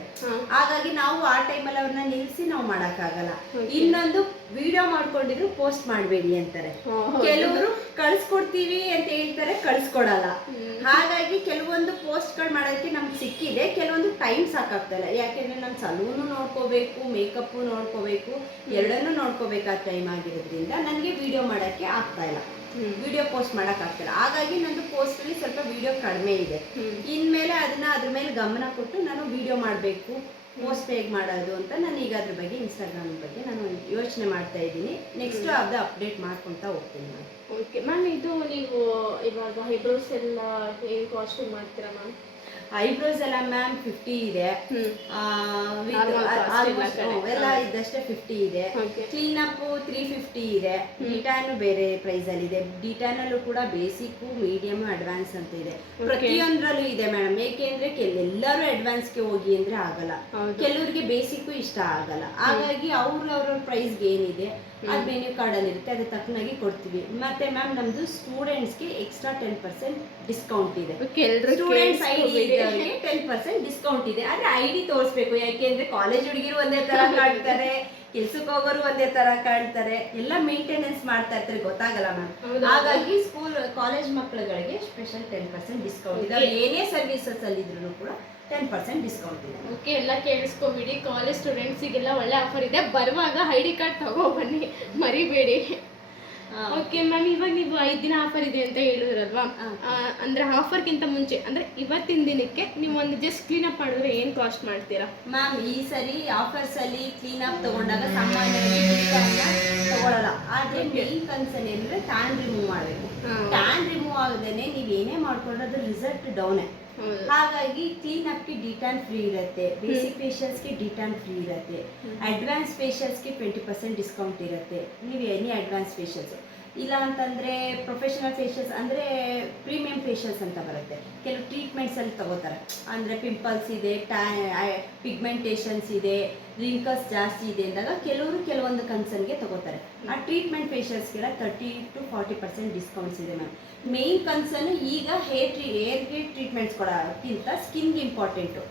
ಹಾಗಾಗಿ ನಾವು ಆ ಟೈಮಲ್ಲಿ ಅವ್ರನ್ನ ನಿಲ್ಲಿಸಿ ನಾವು ಮಾಡೋಕ್ಕಾಗಲ್ಲ. ಇನ್ನೊಂದು, ವಿಡಿಯೋ ಮಾಡ್ಕೊಂಡಿದ್ರು ಪೋಸ್ಟ್ ಮಾಡಬೇಡಿ ಅಂತಾರೆ. ಕೆಲವರು ಕಳಿಸ್ಕೊಡ್ತೀವಿ ಅಂತ ಹೇಳ್ತಾರೆ, ಕಳಿಸ್ಕೊಡಲ್ಲ. ಹಾಗಾಗಿ ಕೆಲವೊಂದು ಪೋಸ್ಟ್ಗಳು ಮಾಡೋಕ್ಕೆ ನಮ್ಗೆ ಸಿಕ್ಕಿದೆ, ಕೆಲವೊಂದು ಟೈಮ್ ಸಾಕಾಗ್ತಾಯಿಲ್ಲ. ಯಾಕೆಂದರೆ ನಮ್ಮ ಸಲೂನು ನೋಡ್ಕೋಬೇಕು, ಮೇಕಪ್ಪು ನೋಡ್ಕೋಬೇಕು, ಎರಡನ್ನೂ ನೋಡ್ಕೋಬೇಕಾದ ಟೈಮ್ ಆಗಿರೋದ್ರಿಂದ ನನಗೆ ವಿಡಿಯೋ ಮಾಡೋಕ್ಕೆ ಆಗ್ತಾಯಿಲ್ಲ, ವಿಡಿಯೋ ಪೋಸ್ಟ್ ಮಾಡೋಕ್ಕಾಗ್ತಿಲ್ಲ. ಹಾಗಾಗಿ ನಂದು ಪೋಸ್ಟಲ್ಲಿ ಸ್ವಲ್ಪ ವಿಡಿಯೋ ಕಡಿಮೆ ಇದೆ. ಇನ್ಮೇಲೆ ಅದ್ರ ಮೇಲೆ ಗಮನ ಕೊಟ್ಟು ನಾನು ವಿಡಿಯೋ ಮಾಡಬೇಕು, ಪೋಸ್ಟ್ ಹೇಗೆ ಮಾಡೋದು ಅಂತ ನಾನು ಈಗ ಅದ್ರ ಬಗ್ಗೆ, ಇನ್ಸ್ಟಾಗ್ರಾಮ್ ಬಗ್ಗೆ ನಾನು ಯೋಚನೆ ಮಾಡ್ತಾ ಇದ್ದೀನಿ. ನೆಕ್ಸ್ಟ್ ಅದು ಅಪ್ಡೇಟ್ ಮಾಡ್ಕೊತಾ ಹೋಗ್ತೀನಿ ನಾನು. ಓಕೆ ಮ್ಯಾಮ್, ಇದು ನೀವು ಇವಾಗ ಐಬ್ರೋಸ್ ಎಲ್ಲ ಏನು ಕಾಸ್ಟ್ಯೂಮ್ ಮಾಡ್ತೀರಾ ಮ್ಯಾಮ್? ಐಬ್ರೋಸ್ ಎಲ್ಲ ಮ್ಯಾಮ್ 50 ಇದೆ, ಎಲ್ಲ ಇದ್ದಷ್ಟೇ 50 ಇದೆ. ಕ್ಲೀನ್ ಅಪ್ 350 ಇದೆ. ಡಿಟಾನ್ ಬೇರೆ ಪ್ರೈಸ್ ಅಲ್ಲಿ ಇದೆ. ಡಿಟಾನ್ ಅಲ್ಲೂ ಕೂಡ ಬೇಸಿಕ್, ಮೀಡಿಯಂ, ಅಡ್ವಾನ್ಸ್ ಅಂತ ಇದೆ. ಪ್ರತಿಯೊಂದರಲ್ಲೂ ಇದೆ ಮೇಡಮ್. ಏಕೆಂದ್ರೆ ಎಲ್ಲರೂ ಅಡ್ವಾನ್ಸ್ಗೆ ಹೋಗಿ ಅಂದ್ರೆ ಆಗಲ್ಲ, ಕೆಲವರಿಗೆ ಬೇಸಿಕ್ ಇಷ್ಟ ಆಗಲ್ಲ. ಹಾಗಾಗಿ ಅವ್ರ ಪ್ರೈಸ್ಗೆ ಏನಿದೆ ಅದು ಮೆನ್ಯೂ ಕಾರ್ಡ್ ಅಲ್ಲಿ ಇರುತ್ತೆ, ಅದ್ರ ತಕ್ಕನಾಗಿ ಕೊಡ್ತೀವಿ. ಮತ್ತೆ ಮ್ಯಾಮ್ ನಮ್ದು ಸ್ಟೂಡೆಂಟ್ಸ್ಗೆ ಎಕ್ಸ್ಟ್ರಾ 10% ಡಿಸ್ಕೌಂಟ್ ಇದೆ. ಸ್ಟೂಡೆಂಟ್ಸ್ ID 10% ಡಿಸ್ಕೌಂಟ್ ಇದೆ. ಆದ್ರೆ ID ತೋರಿಸ್ಬೇಕು, ಯಾಕೆಂದ್ರೆ ಕಾಲೇಜ್ ಹುಡುಗಿರು ಒಂದೇ ತರ ಕಾಣ್ತಾರೆ, ಕೆಲ್ಸಕ್ಕೆ ಹೋಗೋರು ಒಂದೇ ತರ ಕಾಣ್ತಾರೆ, ಎಲ್ಲ ಮೇಂಟೆನೆನ್ಸ್ ಮಾಡ್ತಾ ಇರ್ತಾರೆ, ಗೊತ್ತಾಗಲ್ಲ ಮ್ಯಾಮ್. ಹಾಗಾಗಿ ಕಾಲೇಜ್ ಮಕ್ಕಳುಗಳಿಗೆ ಸ್ಪೆಷಲ್ 10% ಡಿಸ್ಕೌಂಟ್ ಇದೆ. ಏನೇ ಸರ್ವಿಸಸ್ ಅಲ್ಲಿ ಇದ್ರು ಕೂಡ 10% ಡಿಸ್ಕೌಂಟ್ ಇದೆ. ಓಕೆ, ಎಲ್ಲ ಕೇಳಿಸ್ಕೊಬಿಡಿ. ಕಾಲೇಜ್ ಸ್ಟೂಡೆಂಟ್ಸಿಗೆಲ್ಲ ಒಳ್ಳೆ ಆಫರ್ ಇದೆ. ಬರುವಾಗ ID ಕಾರ್ಡ್ ತಗೋ ಬನ್ನಿ, ಮರಿಬೇಡಿ. ಓಕೆ ಮ್ಯಾಮ್, ಇವಾಗ ನೀವು 5 ದಿನ ಆಫರ್ ಇದೆ ಅಂತ ಹೇಳಿದ್ರಲ್ವಾ? ಅಂದ್ರೆ ಆಫರ್ಗಿಂತ ಮುಂಚೆ, ಅಂದ್ರೆ ಇವತ್ತಿನ ದಿನಕ್ಕೆ ನೀವು ಒಂದು ಜಸ್ಟ್ ಕ್ಲೀನ್ ಅಪ್ ಮಾಡಿದ್ರೆ ಏನು ಕಾಸ್ಟ್ ಮಾಡ್ತೀರಾ ಮ್ಯಾಮ್? ಈ ಸರಿ ಆಫರ್ಸ್ ಅಲ್ಲಿ ಕ್ಲೀನ್ ಅಪ್ ತಗೊಂಡಾಗ ಸಾಮಾನ್ಯವಾಗಿ ತಗೊಳ್ಳಲ್ಲ. ಆದ್ರೆ ಮೇನ್ ಕನ್ಸರ್ನ್ ಏನಂದ್ರೆ ಟ್ಯಾನ್ ರಿಮೂವ್ ಮಾಡಬೇಕು. ಟ್ಯಾನ್ ರಿಮೂವ್ ಆಗದೇನೆ ನೀವು ಏನೇ ಮಾಡ್ಕೊಂಡ್ರೆ ಅದು ರಿಸಲ್ಟ್ ಡೌನೇ. ಹಾಗಾಗಿ ಕ್ಲೀನ್ ಅಪ್ಗೆ ಡಿಟಾನ್ ಫ್ರೀ ಇರುತ್ತೆ, ಬೇಸಿಕ್ ಫೇಶಿಯಲ್ಸ್ಗೆ ಡಿಟಾನ್ ಫ್ರೀ ಇರುತ್ತೆ, ಅಡ್ವಾನ್ಸ್ ಫೇಶಿಯಲ್ಸ್ಗೆ 20% ಡಿಸ್ಕೌಂಟ್ ಇರುತ್ತೆ. ನೀವು ಎನಿ ಅಡ್ವಾನ್ಸ್ ಫೇಶಿಯಲ್ಸ್ ಇಲ್ಲ ಅಂತಂದರೆ ಪ್ರೊಫೆಷನಲ್ ಫೇಶಿಯಲ್ಸ್ ಅಂದರೆ ಪ್ರೀಮಿಯಂ ಫೇಶಿಯಲ್ಸ್ ಅಂತ ಬರುತ್ತೆ. ಕೆಲವು ಟ್ರೀಟ್ಮೆಂಟ್ಸಲ್ಲಿ ತಗೋತಾರೆ, ಅಂದರೆ ಪಿಂಪಲ್ಸ್ ಇದೆ, ಪಿಗ್ಮೆಂಟೇಷನ್ಸ್ ಇದೆ, ರಿಂಕಲ್ಸ್ ಜಾಸ್ತಿ ಇದೆ ಅಂದಾಗ ಕೆಲವೊಂದು ಕನ್ಸರ್ನ್ಗೆ ತಗೋತಾರೆ. ಆ ಟ್ರೀಟ್ಮೆಂಟ್ ಫೇಶಿಯಲ್ಸ್ಗೆಲ್ಲ 30 to 40% ಡಿಸ್ಕೌಂಟ್ಸ್ ಇದೆ ಮ್ಯಾಮ್. ಮೇನ್ ಕನ್ಸರ್ನ್ ಈಗ ಹೇರ್ಗೆ ಟ್ರೀಟ್ಮೆಂಟ್ಸ್ ಕೊಡೋಕ್ಕಿಂತ ಸ್ಕಿನ್ಗೆ ಇಂಪಾರ್ಟೆಂಟು.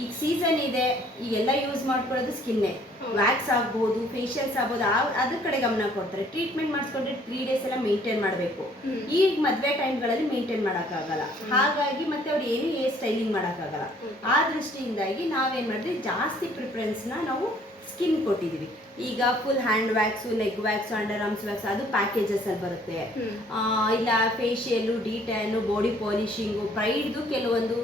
ಈಗ ಸೀಸನ್ ಇದೆ, ಈಗೆಲ್ಲ ಯೂಸ್ ಮಾಡ್ಕೊಳ್ಳೋದು ಸ್ಕಿನ್ನೇ. ವ್ಯಾಕ್ಸ್ ಆಗ್ಬೋದು, ಫೇಶಿಯಲ್ಸ್ ಆಗ್ಬೋದು, ಅದ್ರ ಕಡೆ ಗಮನ ಕೊಡ್ತಾರೆ. ಟ್ರೀಟ್ಮೆಂಟ್ ಮಾಡಿಸ್ಕೊಂಡ್ರೆ 3 days ಎಲ್ಲ ಮೇಂಟೈನ್ ಮಾಡಬೇಕು. ಈಗ ಮದುವೆ ಟೈಮ್ಗಳಲ್ಲಿ ಮೇಂಟೈನ್ ಮಾಡೋಕ್ಕಾಗಲ್ಲ. ಹಾಗಾಗಿ ಮತ್ತೆ ಅವ್ರು ಏನು ಹೇರ್ ಸ್ಟೈಲಿಂಗ್ ಮಾಡೋಕ್ಕಾಗಲ್ಲ. ಆ ದೃಷ್ಟಿಯಿಂದಾಗಿ ನಾವೇನು ಮಾಡಿದ್ವಿ, ಜಾಸ್ತಿ ಪ್ರಿಫರೆನ್ಸ್ನ ನಾವು ಸ್ಕಿನ್ ಕೊಟ್ಟಿದ್ದೀವಿ. ಈಗ full hand wax, leg wax, under arms wax, ಅದು ಪ್ಯಾಕೇಜಸ್ ಅಲ್ಲಿ ಬರುತ್ತೆ. ಇಲ್ಲ ಫೇಶಿಯಲ್ಲು, ಡಿಟ್ಯಾನು, ಬಾಡಿ ಪಾಲಿಶಿಂಗು, ಬ್ರೈಡ್ದು ಕೆಲವೊಂದು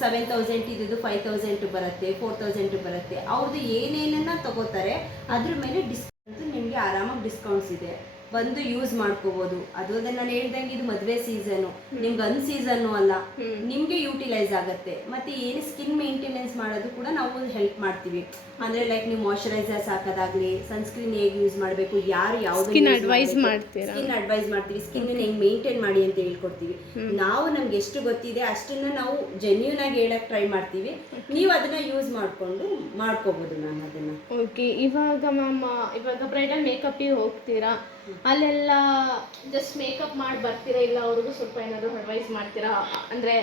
7,000 ಇದ್ದು 5,000 ಬರುತ್ತೆ, 4,000 ಬರುತ್ತೆ. ಅವ್ರದ್ದು ಏನೇನನ್ನ ತಗೋತಾರೆ ಅದ್ರ ಮೇಲೆ ಡಿಸ್ಕೌಂಟ್ ನಿಮಗೆ ಆರಾಮಾಗಿ ಡಿಸ್ಕೌಂಟ್ಸ್ ಇದೆ. ಬಂದು ಯೂಸ್ ಮಾಡ್ಕೋಬಹುದು. ಅದು ನಾನು ಹೇಳ್ದಂಗೆ ಇದು ಮದುವೆ ಸೀಸನು, ನಿಮ್ಗೆ ಅನ್ ಸೀಸನ್ನು ಅಲ್ಲ, ನಿಮ್ಗೆ ಯೂಟಿಲೈಸ್ ಆಗುತ್ತೆ. ಮತ್ತೆ ಏನು ಸ್ಕಿನ್ ಮೇಂಟೆನೆನ್ಸ್ ಮಾಡೋದು ಕೂಡ ನಾವು ಹೆಲ್ಪ್ ಮಾಡ್ತೀವಿ. ಅಂದ್ರೆ ಲೈಕ್ ನೀವು ಮಾಯಶ್ಚರೈಸರ್ಸ್ ಹಾಕೋದಾಗ್ಲಿ, ಸನ್ಸ್ಕ್ರೀನ್ ಹೇಗೆ ಯೂಸ್ ಮಾಡಬೇಕು, ಯಾರು ಯಾವ್ದು ಸ್ಕಿನ್ ಅಡ್ವೈಸ್ ಮಾಡ್ತೀರಾ? ಸ್ಕಿನ್ ಅಡ್ವೈಸ್ ಮಾಡ್ತೀವಿ, ಸ್ಕಿನ್ ಹೆಂಗ್ ಮೇಂಟೈನ್ ಮಾಡಿ ಅಂತ ಹೇಳ್ಕೊಡ್ತೀವಿ. ನಾವು ನಮ್ಗೆ ಎಷ್ಟು ಗೊತ್ತಿದೆ ಅಷ್ಟನ್ನ ನಾವು ಜೆನ್ಯೂನ್ ಆಗಿ ಹೇಳಕ್ ಟ್ರೈ ಮಾಡ್ತೀವಿ. ನೀವು ಅದನ್ನ ಯೂಸ್ ಮಾಡ್ಕೋಬಹುದು ಮ್ಯಾಮ್ ಅದನ್ನ. ಓಕೆ, ಇವಾಗ ಮ್ಯಾಮ್ ಇವಾಗ ಬ್ರೈಡಲ್ ಮೇಕಪ್ಪಿಗೆ ಹೋಗ್ತೀರಾ, ಅಲ್ಲೆಲ್ಲ ಜಸ್ಟ್ ಮೇಕಪ್ ಮಾಡಿ ಬರ್ತೀರಾ, ಇಲ್ಲ ಅವ್ರಿಗೂ ಸ್ವಲ್ಪ ಏನಾದರೂ ಅಡ್ವೈಸ್ ಮಾಡ್ತೀರಾ? ಅಂದರೆ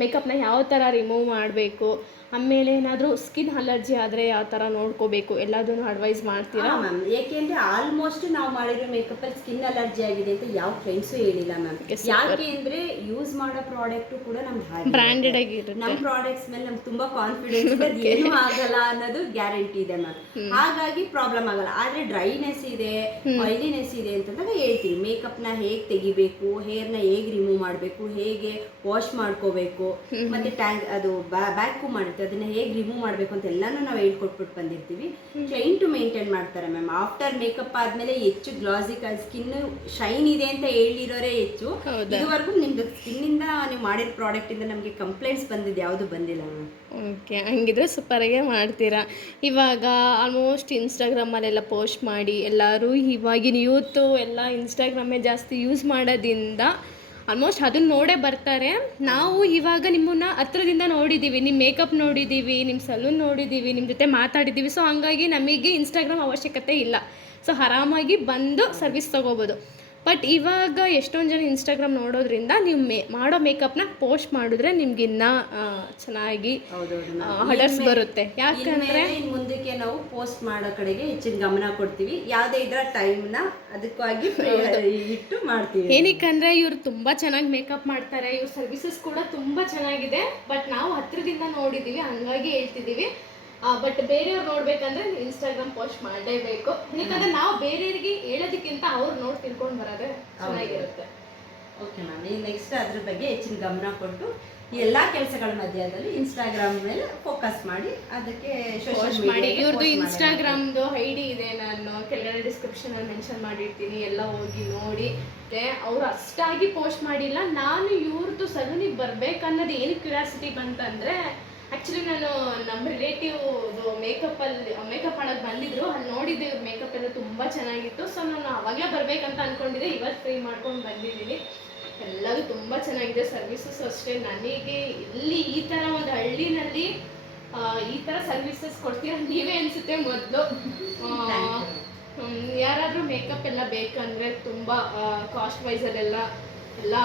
ಮೇಕಪ್ನ ಯಾವ ಥರ ರಿಮೂವ್ ಮಾಡಬೇಕು, ಆಮೇಲೆ ಏನಾದರೂ ಸ್ಕಿನ್ ಅಲರ್ಜಿ ಆದರೆ ಯಾವ ಥರ ನೋಡ್ಕೋಬೇಕು, ಎಲ್ಲದನ್ನು ಅಡ್ವೈಸ್ ಮಾಡ್ತೀರಾ? ಮ್ಯಾಮ್, ಏಕೆಂದ್ರೆ ಆಲ್ಮೋಸ್ಟ್ ನಾವು ಮಾಡಿರೋ ಮೇಕಪ್ ಅಲ್ಲಿ ಸ್ಕಿನ್ ಅಲರ್ಜಿ ಆಗಿದೆ ಅಂತ ಯಾವ ಫ್ರೆಂಡ್ಸು ಹೇಳಿಲ್ಲ ಮ್ಯಾಮ್. ಯಾಕೆ ಅಂದ್ರೆ ಯೂಸ್ ಮಾಡೋ ಪ್ರಾಡಕ್ಟ್ ಕೂಡ ನಮ್ಗೆ ಬ್ರಾಂಡೆಡ್ ಆಗಿರುತ್ತೆ. ನಮ್ಮ ಪ್ರಾಡಕ್ಟ್ಸ್ ಮೇಲೆ ನಮ್ಗೆ ತುಂಬಾ ಕಾನ್ಫಿಡೆನ್ಸ್ ಇದೆ, ಏನು ಆಗಲ್ಲ ಅನ್ನೋದು ಗ್ಯಾರಂಟಿ ಇದೆ ಮ್ಯಾಮ್. ಹಾಗಾಗಿ ಪ್ರಾಬ್ಲಮ್ ಆಗಲ್ಲ. ಆದ್ರೆ ಡ್ರೈನೆಸ್ ಇದೆ, ಆಯಿಲಿನೆಸ್ ಇದೆ ಅಂತಂದಾಗ ಹೇಳ್ತೀವಿ ಮೇಕಪ್ ನ ಹೇಗೆ ತೆಗಿಬೇಕು, ಹೇರ್ ನ ಹೇಗೆ ರಿಮೂವ್ ಮಾಡಬೇಕು, ಹೇಗೆ ವಾಶ್ ಮಾಡ್ಕೋಬೇಕು, ಮತ್ತೆ ಟ್ಯಾಂಕ್ ಅದು ಬ್ಯಾಕು ಮಾಡುತ್ತೆ ಅದನ್ನ ಹೇಗೆ ರಿಮೂವ್ ಮಾಡಬೇಕು ಅಂತ ಎಲ್ಲಾನು ನಾವು ಹೇಳ್ಕೊಟ್ಬಿಟ್ಟು ಬಂದಿರ್ತೀವಿ. ಕ್ಲೈಂಟ್ ಮೇಂಟೈನ್ ಮಾಡ್ತಾರೆ ಮ್ಯಾಮ್. ಆಫ್ಟರ್ ಮೇಕಪ್ ಆದ್ಮೇಲೆ ಹೆಚ್ಚು ಗ್ಲಾಸಿ ಸ್ಕಿನ್ ಶೈನ್ ಇದೆ ಅಂತ ಹೇಳಿರೋರೇ ಹೆಚ್ಚು. ಇದುವರೆಗೂ ನಿಮ್ದು ಸ್ಕಿನ್ ಇಂದ ನೀವು ಮಾಡಿರೋ ಪ್ರಾಡಕ್ಟ್ ಇಂದ ನಮಗೆ ಕಂಪ್ಲೇಂಟ್ಸ್ ಬಂದಿದ್ದು ಯಾವುದು ಬಂದಿಲ್ಲ ಮ್ಯಾಮ್. ಓಕೆ, ಹಂಗಿದ್ರೆ ಸೂಪರಾಗೆ ಮಾಡ್ತೀರಾ. ಇವಾಗ ಆಲ್ಮೋಸ್ಟ್ ಇನ್ಸ್ಟಾಗ್ರಾಮಲ್ಲೆಲ್ಲ ಪೋಸ್ಟ್ ಮಾಡಿ ಎಲ್ಲರೂ ಇವಾಗಿನ ಯೂತು ಎಲ್ಲ ಇನ್ಸ್ಟಾಗ್ರಾಮೇ ಜಾಸ್ತಿ ಯೂಸ್ ಮಾಡೋದ್ರಿಂದ ಆಲ್ಮೋಸ್ಟ್ ಅದನ್ನ ನೋಡೇ ಬರ್ತಾರೆ. ನಾವು ಇವಾಗ ನಿಮ್ಮನ್ನ ಹತ್ರದಿಂದ ನೋಡಿದ್ದೀವಿ, ನಿಮ್ಮ ಮೇಕಪ್ ನೋಡಿದ್ದೀವಿ, ನಿಮ್ಮ ಸಲೂನ್ ನೋಡಿದ್ದೀವಿ, ನಿಮ್ಮ ಜೊತೆ ಮಾತಾಡಿದ್ದೀವಿ. ಸೊ ಹಂಗಾಗಿ ನಮಗೆ ಇನ್ಸ್ಟಾಗ್ರಾಮ್ ಅವಶ್ಯಕತೆ ಇಲ್ಲ. ಸೊ ಆರಾಮಾಗಿ ಬಂದು ಸರ್ವಿಸ್ ತೊಗೋಬೋದು. ಬಟ್ ಇವಾಗ ಎಷ್ಟೊಂದು ಜನ ಇನ್ಸ್ಟಾಗ್ರಾಮ್ ನೋಡೋದ್ರಿಂದ ನೀವು ಮಾಡೋ ಮೇಕಪ್ನ ಪೋಸ್ಟ್ ಮಾಡಿದ್ರೆ ನಿಮ್ಗೆ ಇನ್ನೂ ಚೆನ್ನಾಗಿ ಆರ್ಡರ್ಸ್ ಬರುತ್ತೆ. ಯಾಕಂದರೆ ಮುಂದಕ್ಕೆ ನಾವು ಪೋಸ್ಟ್ ಮಾಡೋ ಕಡೆಗೆ ಹೆಚ್ಚಿನ ಗಮನ ಕೊಡ್ತೀವಿ. ಯಾವುದೇ ಇದರ ಟೈಮ್ನ ಅದಕ್ಕಾಗಿ ಇಟ್ಟು ಮಾಡ್ತೀವಿ. ಏನಕ್ಕಂದರೆ ಇವ್ರು ತುಂಬ ಚೆನ್ನಾಗಿ ಮೇಕಪ್ ಮಾಡ್ತಾರೆ, ಇವ್ರ ಸರ್ವಿಸಸ್ ಕೂಡ ತುಂಬ ಚೆನ್ನಾಗಿದೆ. ಬಟ್ ನಾವು ಹತ್ರದಿಂದ ನೋಡಿದ್ದೀವಿ, ಹಂಗಾಗಿ ಹೇಳ್ತಿದ್ದೀವಿ. ಬಟ್ ಬೇರೆಯವ್ರು ನೋಡ್ಬೇಕಂದ್ರೆ ನೀವು ಇನ್ಸ್ಟಾಗ್ರಾಮ್ ಪೋಸ್ಟ್ ಮಾಡಲೇಬೇಕು. ಯಾಕಂದ್ರೆ ನಾವು ಬೇರೆಯವ್ರಿಗೆ ಹೇಳೋದಕ್ಕಿಂತ ಅವ್ರು ನೋಡಿ ತಿಳ್ಕೊಂಡು ಬರೋದೇ ಚೆನ್ನಾಗಿರುತ್ತೆ. ಓಕೆ ಮ್ಯಾಮ್, ಈ ನೆಕ್ಸ್ಟ್ ಅದ್ರ ಬಗ್ಗೆ ಹೆಚ್ಚಿನ ಗಮನ ಕೊಟ್ಟು ಎಲ್ಲ ಕೆಲಸಗಳ ಮಧ್ಯದಲ್ಲಿ ಇನ್ಸ್ಟಾಗ್ರಾಮ್ ಮೇಲೆ ಫೋಕಸ್ ಮಾಡಿ ಅದಕ್ಕೆ ಪೋಸ್ಟ್ ಮಾಡಿ. ಇವ್ರದ್ದು ಇನ್ಸ್ಟಾಗ್ರಾಮ್ದು ID ಇದೆ, ನಾನು ಕೆಳಗಡೆ ಡಿಸ್ಕ್ರಿಪ್ಷನಲ್ಲಿ ಮೆನ್ಷನ್ ಮಾಡಿರ್ತೀನಿ, ಎಲ್ಲ ಹೋಗಿ ನೋಡಿ. ಅವ್ರು ಅಷ್ಟಾಗಿ ಪೋಸ್ಟ್ ಮಾಡಿಲ್ಲ. ನಾನು ಇವ್ರದ್ದು ಸಲೂನಿಗೆ ಬರ್ಬೇಕನ್ನೋದು ಏನು ಕ್ಯೂರಿಯಾಸಿಟಿ ಬಂತಂದರೆ, ಆ್ಯಕ್ಚುಲಿ ನಾನು ನಮ್ಮ ರಿಲೇಟಿವ್ ಮೇಕಪ್ ಮಾಡೋಕ್ಕೆ ಬಂದಿದ್ರು, ಅಲ್ಲಿ ನೋಡಿದ್ದೆ ಇವ್ರ ಮೇಕಪ್ ಎಲ್ಲ ತುಂಬ ಚೆನ್ನಾಗಿತ್ತು. ಸೊ ನಾನು ಅವಾಗಲೇ ಬರಬೇಕಂತ ಅಂದ್ಕೊಂಡಿದ್ದೆ, ಇವತ್ತು ಫ್ರೀ ಮಾಡ್ಕೊಂಡು ಬಂದಿದ್ದೀನಿ. ಎಲ್ಲರೂ ತುಂಬ ಚೆನ್ನಾಗಿದೆ, ಸರ್ವಿಸಸ್ ಅಷ್ಟೇ. ನನಗೆ ಇಲ್ಲಿ ಈ ಥರ ಒಂದು ಹಳ್ಳಿನಲ್ಲಿ ಈ ಥರ ಸರ್ವಿಸಸ್ ಕೊಡ್ತೀರ ನೀವೇ ಅನಿಸುತ್ತೆ. ಮೊದಲು ಯಾರಾದರೂ ಮೇಕಪ್ ಎಲ್ಲ ಬೇಕಂದರೆ ತುಂಬ ಕಾಸ್ಟ್ ವೈಸಲ್ಲೆಲ್ಲ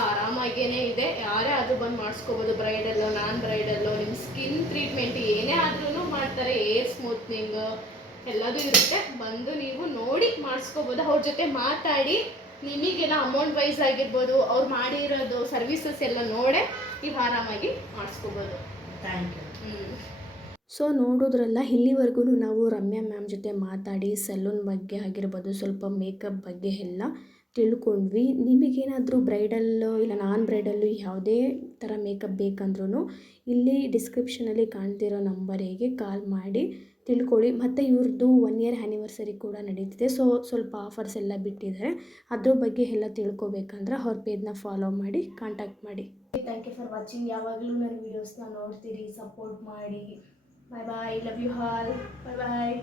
ಆರಾಮಾಗೇ ಇದೆ. ಯಾರೇ ಆದರೂ ಬಂದು ಮಾಡಿಸ್ಕೋಬೋದು. ಬ್ರೈಡಲ್ಲು, ನಾನ್ ಬ್ರೈಡಲ್ಲು, ನಿಮ್ಮ ಸ್ಕಿನ್ ಟ್ರೀಟ್ಮೆಂಟ್ ಏನೇ ಆದ್ರೂ ಮಾಡ್ತಾರೆ. ಏರ್ ಸ್ಮೂತ್ನಿಂಗ್ ಎಲ್ಲದೂ ಇರುತ್ತೆ. ಬಂದು ನೀವು ನೋಡಿ ಮಾಡಿಸ್ಕೋಬೋದು. ಅವ್ರ ಜೊತೆ ಮಾತಾಡಿ ನಿಮಗೆಲ್ಲ ಅಮೌಂಟ್ ವೈಸ್ ಆಗಿರ್ಬೋದು, ಅವ್ರು ಮಾಡಿರೋದು ಸರ್ವಿಸಸ್ ಎಲ್ಲ ನೋಡೇ ನೀವು ಆರಾಮಾಗಿ ಮಾಡಿಸ್ಕೋಬೋದು. Thank you. ಸೊ ನೋಡೋದ್ರಲ್ಲ, ಇಲ್ಲಿವರೆಗೂ ನಾವು ರಮ್ಯಾ ಮ್ಯಾಮ್ ಜೊತೆ ಮಾತಾಡಿ ಸಲೂನ್ ಬಗ್ಗೆ ಆಗಿರ್ಬೋದು, ಸ್ವಲ್ಪ ಮೇಕಪ್ ಬಗ್ಗೆ ಎಲ್ಲ ತಿಳ್ಕೊಂಡ್ವಿ. ನಿಮಗೇನಾದರೂ ಬ್ರೈಡಲ್ಲು ಇಲ್ಲ ನಾನ್ ಬ್ರೈಡಲ್ಲು ಯಾವುದೇ ಥರ ಮೇಕಪ್ ಬೇಕಂದ್ರೂ ಇಲ್ಲಿ ಡಿಸ್ಕ್ರಿಪ್ಷನಲ್ಲಿ ಕಾಣ್ತಿರೋ ನಂಬರಿಗೆ ಕಾಲ್ ಮಾಡಿ ತಿಳ್ಕೊಳ್ಳಿ. ಮತ್ತು ಇವ್ರದ್ದು 1 year ಆ್ಯನಿವರ್ಸರಿ ಕೂಡ ನಡೀತಿದೆ. ಸೊ ಸ್ವಲ್ಪ ಆಫರ್ಸ್ ಎಲ್ಲ ಬಿಟ್ಟಿದ್ದಾರೆ. ಅದ್ರ ಬಗ್ಗೆ ಎಲ್ಲ ತಿಳ್ಕೊಬೇಕಂದ್ರೆ ಅವ್ರ ಪೇಜ್ನ ಫಾಲೋ ಮಾಡಿ ಕಾಂಟ್ಯಾಕ್ಟ್ ಮಾಡಿ. Thank you for watching. ಯಾವಾಗಲೂ ನನ್ನ ವೀಡಿಯೋಸ್ನ ನೋಡ್ತೀರಿ, ಸಪೋರ್ಟ್ ಮಾಡಿ. Bye bye. Love you all. Bye bye.